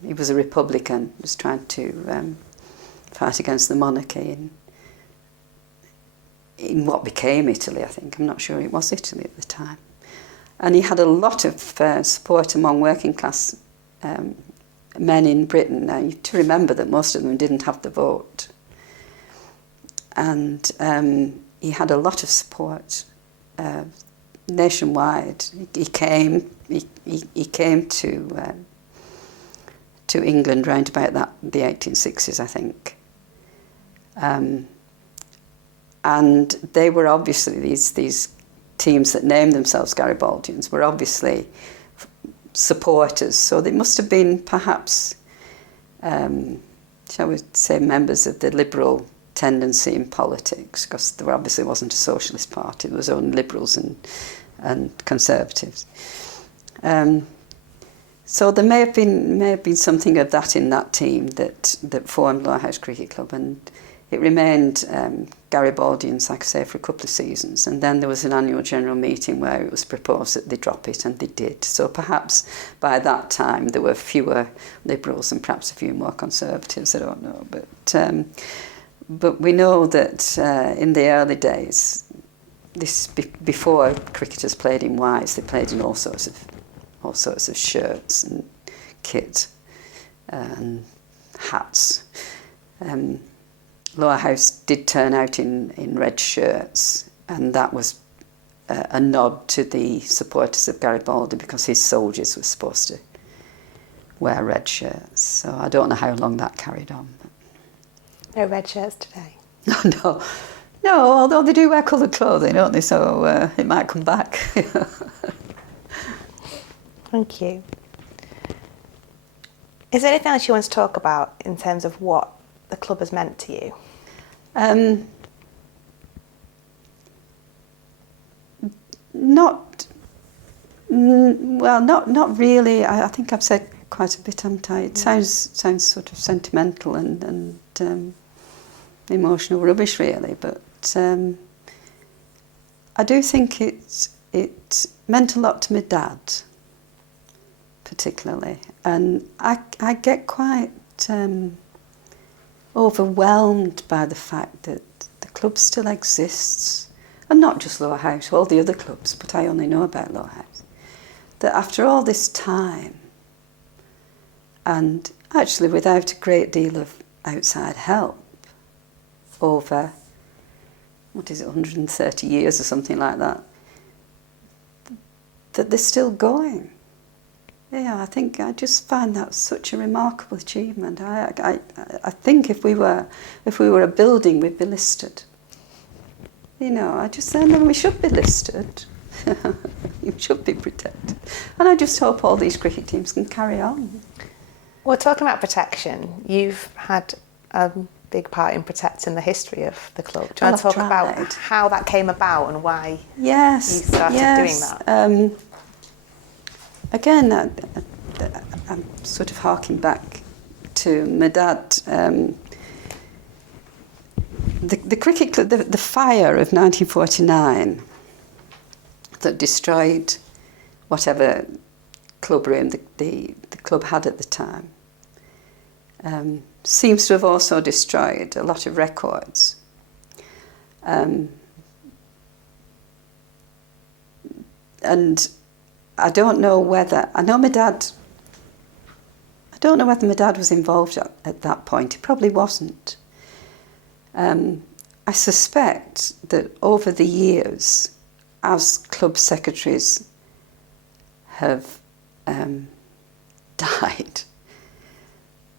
he was a Republican, was trying to fight against the monarchy in what became Italy, I think. I'm not sure it was Italy at the time. And he had a lot of support among working class men in Britain. Now, you have to remember that most of them didn't have the vote. And he had a lot of support nationwide. He came to England round about the 1860s, I think. And they were obviously, these teams that named themselves Garibaldians were obviously supporters. So they must have been perhaps, shall we say, members of the liberal tendency in politics, because there obviously wasn't a socialist party. There was only liberals and conservatives. So there may have been something of that in that team that formed Lowerhouse Cricket Club, and it remained Garibaldians, like I say, for a couple of seasons. And then there was an annual general meeting where it was proposed that they drop it, and they did. So perhaps by that time there were fewer liberals and perhaps a few more conservatives, I don't know. But we know that in the early days, before cricketers played in whites, they played in all sorts of shirts and kit and hats. Lowerhouse did turn out in red shirts, and that was a nod to the supporters of Garibaldi, because his soldiers were supposed to wear red shirts. So I don't know how long that carried on. No red shirts today. No, although they do wear coloured clothing, don't they? So it might come back. Thank you. Is there anything else you want to talk about in terms of what the club has meant to you? Not really. I think I've said quite a bit, haven't I? It sounds sort of sentimental and emotional rubbish, really. But I do think it meant a lot to my dad, particularly, and I get quite overwhelmed by the fact that the club still exists, and not just Lowerhouse, all the other clubs, but I only know about Lowerhouse. That after all this time, and actually without a great deal of outside help, over 130 years or something like that, that they're still going. Yeah, I just find that such a remarkable achievement. I think if we were a building, we'd be listed. I just say, no, we should be listed. You should be protected. And I just hope all these cricket teams can carry on. Well, talking about protection, you've had a big part in protecting the history of the club. Do you want to talk about how that came about and why you started doing that? Again, I'm sort of harking back to my dad. The cricket club, the fire of 1949 that destroyed whatever club room the club had at the time, seems to have also destroyed a lot of records. and I don't know whether my dad was involved at that point. He probably wasn't. I suspect that over the years, as club secretaries have died,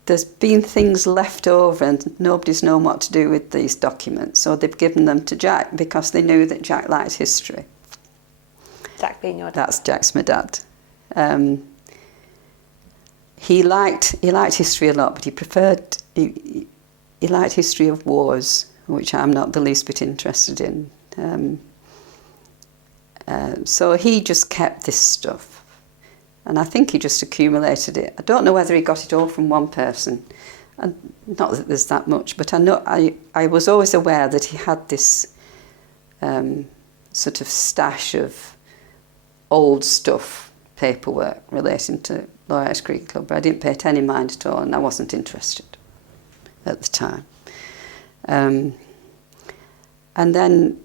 there's been things left over and nobody's known what to do with these documents, so they've given them to Jack because they knew that Jack liked history. Jack being your dad? That's Jack's my dad. He liked history a lot, but he liked history of wars, which I'm not the least bit interested in. So he just kept this stuff. And I think he just accumulated it. I don't know whether he got it all from one person. And not that there's that much, but I was always aware that he had this sort of stash of old stuff, paperwork relating to Lowerhouse Cricket Club. But I didn't pay it any mind at all, and I wasn't interested at the time. And then,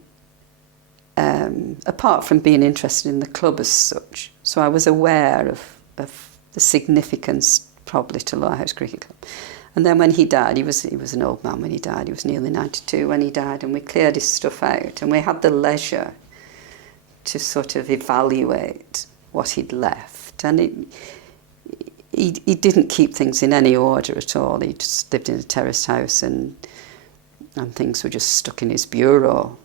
apart from being interested in the club as such, so I was aware of the significance probably to Lowerhouse Cricket Club. And then when he died, he was an old man when he died. He was nearly 92 when he died, and we cleared his stuff out, and we had the leisure to sort of evaluate what he'd left. And he didn't keep things in any order at all. He just lived in a terraced house, and things were just stuck in his bureau.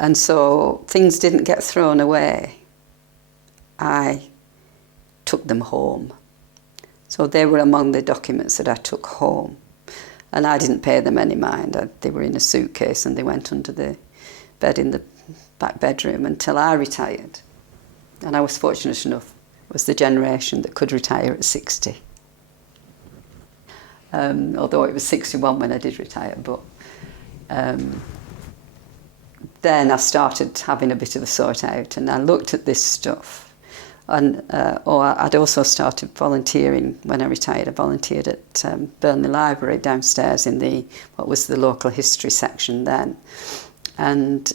And so things didn't get thrown away. I took them home. So they were among the documents that I took home. And I didn't pay them any mind. They were in a suitcase and they went under the bed in the back bedroom until I retired. And I was fortunate enough, was the generation that could retire at 60. Although it was 61 when I did retire, but then I started having a bit of a sort out, and I looked at this stuff. And I'd also started volunteering when I retired. I volunteered at Burnley Library downstairs in what was the local history section then. And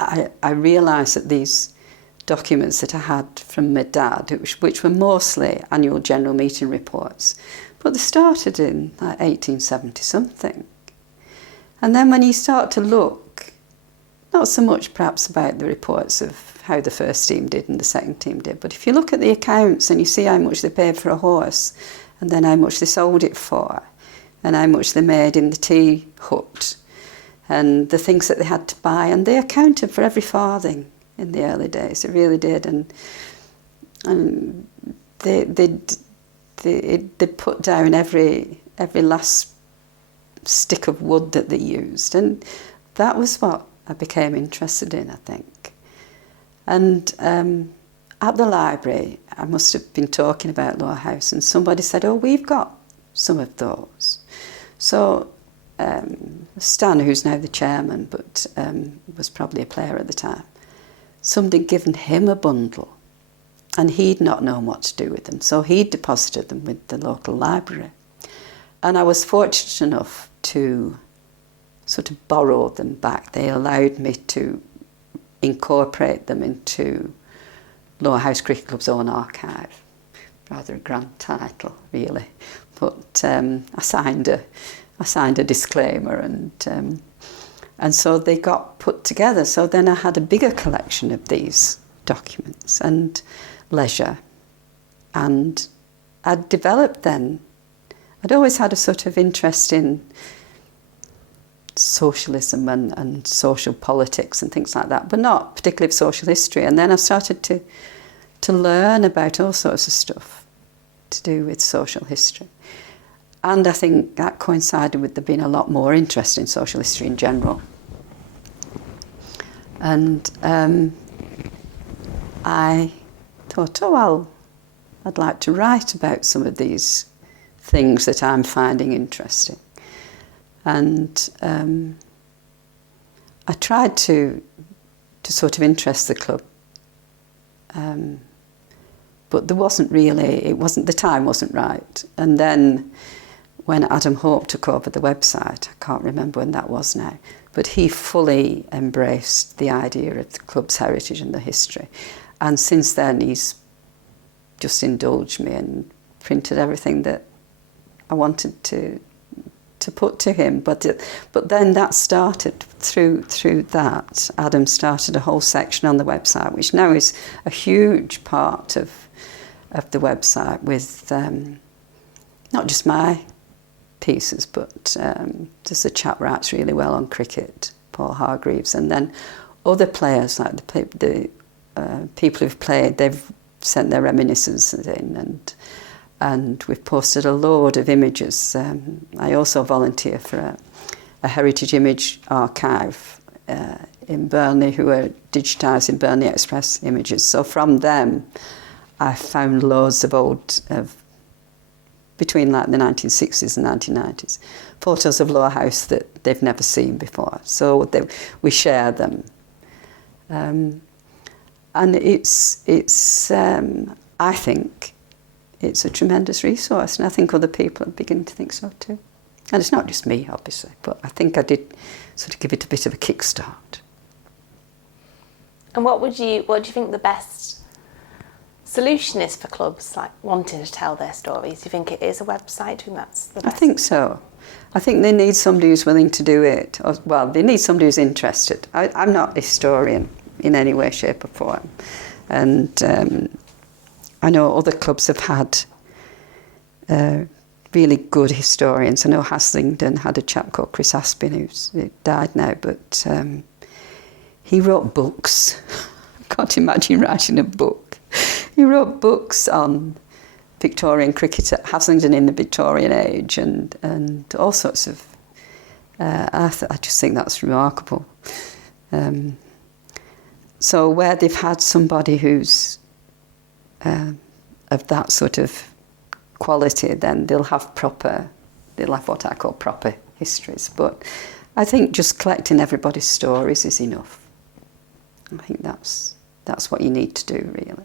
I realised that these documents that I had from my dad, which were mostly annual general meeting reports, but they started in like 1870 something. And then when you start to look, not so much perhaps about the reports of how the first team did and the second team did, but if you look at the accounts and you see how much they paid for a horse, and then how much they sold it for, and how much they made in the tea hut, and the things that they had to buy, and they accounted for every farthing in the early days. It really did, and they put down every last stick of wood that they used, and that was what I became interested in, I think. And at the library, I must have been talking about Lowerhouse, and somebody said, "Oh, we've got some of those." So Stan, who's now the chairman, but was probably a player at the time, somebody had given him a bundle, and he'd not known what to do with them, so he deposited them with the local library. And I was fortunate enough to sort of borrow them back. They allowed me to incorporate them into Lowerhouse Cricket Club's own archive. Rather a grand title, really. But I signed a disclaimer, and so they got put together. So then I had a bigger collection of these documents and leisure. And I'd developed then, I'd always had a sort of interest in socialism and social politics and things like that, but not particularly of social history. And then I started to learn about all sorts of stuff to do with social history. And I think that coincided with there being a lot more interest in social history in general. And I thought, oh, well, I'd like to write about some of these things that I'm finding interesting. And I tried to sort of interest the club. But there wasn't really, the time wasn't right. And then when Adam Hope took over the website, I can't remember when that was now, but he fully embraced the idea of the club's heritage and the history. And since then, he's just indulged me and printed everything that I wanted to put to him. But then that started, through that, Adam started a whole section on the website, which now is a huge part of the website, with not just my pieces, but there's a chap who writes really well on cricket, Paul Hargreaves, and then other players, like the people who've played, they've sent their reminiscences in, and we've posted a load of images. I also volunteer for a heritage image archive in Burnley, who are digitising Burnley Express images. So from them, I found loads of old, between like the 1960s and 1990s, photos of Lowerhouse that they've never seen before. So we share them. And it's I think it's a tremendous resource, and I think other people are beginning to think so too. And it's not just me, obviously, but I think I did sort of give it a bit of a kickstart. And what do you think the best solution is for clubs like wanting to tell their stories? Do you think it is a website? Do you think that's the best? I think so. I think they need somebody who's willing to do it. Well, they need somebody who's interested. I'm not a historian in any way, shape or form. And I know other clubs have had really good historians. I know Haslingden had a chap called Chris Aspin, who's died now, but he wrote books. I can't imagine writing a book. He wrote books on Victorian cricket at Haslingden in the Victorian age, and all sorts of... I just think that's remarkable. So where they've had somebody who's of that sort of quality, then they'll have what I call proper histories. But I think just collecting everybody's stories is enough. I think that's what you need to do, really.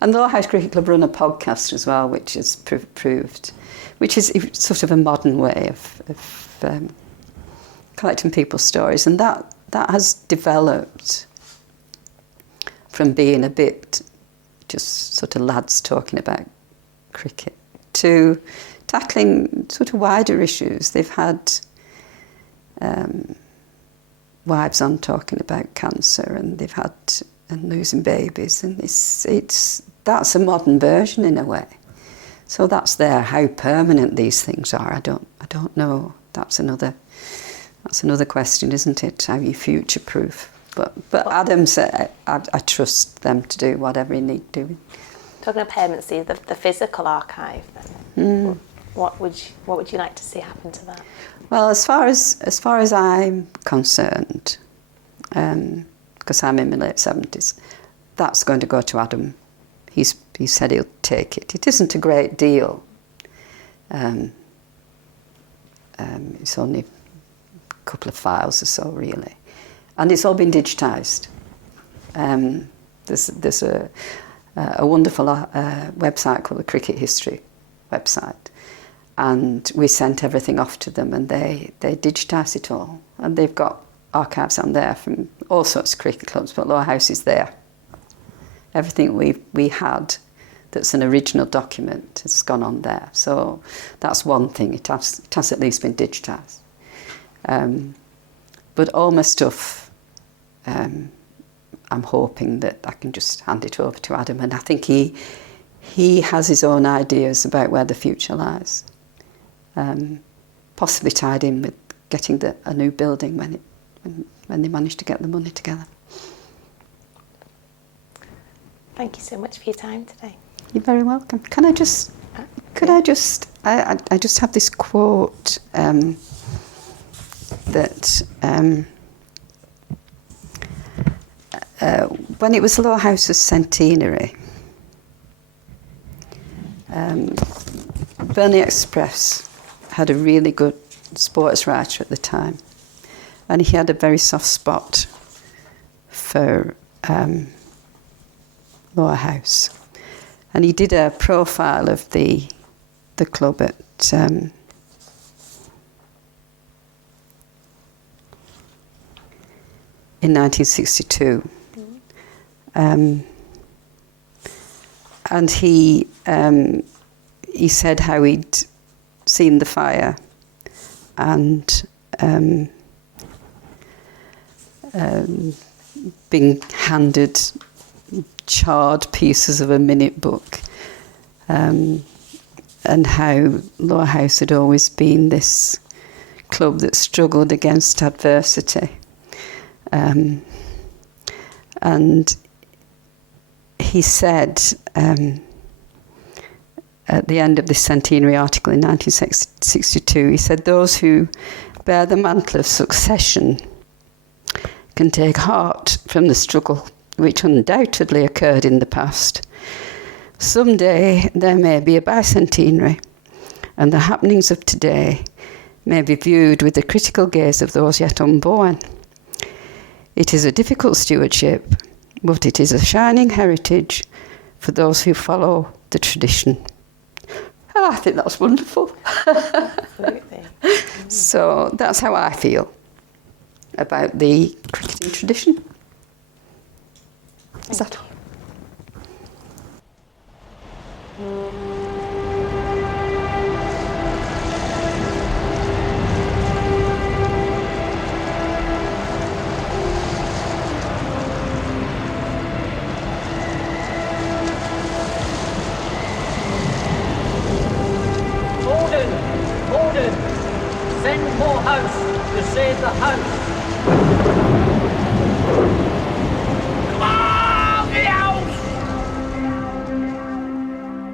And the Lowerhouse Cricket Club run a podcast as well, which has proved, which is sort of a modern way of collecting people's stories, and that has developed from being a bit just sort of lads talking about cricket to tackling sort of wider issues. They've had wives on talking about cancer, and they've had and losing babies, and that's a modern version in a way. So that's there. How permanent these things are, I don't know. That's another question, isn't it? How you future-proof. But Adam said, I trust them to do whatever you need doing. Talking of permanency, the physical archive, then, what would you like to see happen to that? Well, as far as I'm concerned, because I'm in my late 70s, that's going to go to Adam. He said he'll take it. It isn't a great deal. It's only a couple of files or so, really. And it's all been digitised. There's a wonderful website called the Cricket History website, and we sent everything off to them, and they digitise it all, and they've got archives on there from all sorts of cricket clubs, but Lowerhouse is there. Everything we had that's an original document has gone on there. So that's one thing. It has at least been digitised. But all my stuff, I'm hoping that I can just hand it over to Adam, and I think he has his own ideas about where the future lies, possibly tied in with getting a new building when they manage to get the money together. Thank you so much for your time today. You're very welcome. I just have this quote that when it was Lowerhouse's centenary, Burnley Express had a really good sports writer at the time, and he had a very soft spot for Lowerhouse, and he did a profile of the club at in 1962. And he said how he'd seen the fire and being handed charred pieces of a minute book, and how Lowerhouse had always been this club that struggled against adversity. And he said at the end of this centenary article in 1962, he said, "Those who bear the mantle of succession can take heart from the struggle which undoubtedly occurred in the past. Someday there may be a bicentenary, and the happenings of today may be viewed with the critical gaze of those yet unborn. It is a difficult stewardship, but it is a shining heritage for those who follow the tradition." And I think that's wonderful. Absolutely. So that's how I feel about the cricketing tradition. Is that all? Order! Send more house to save the house.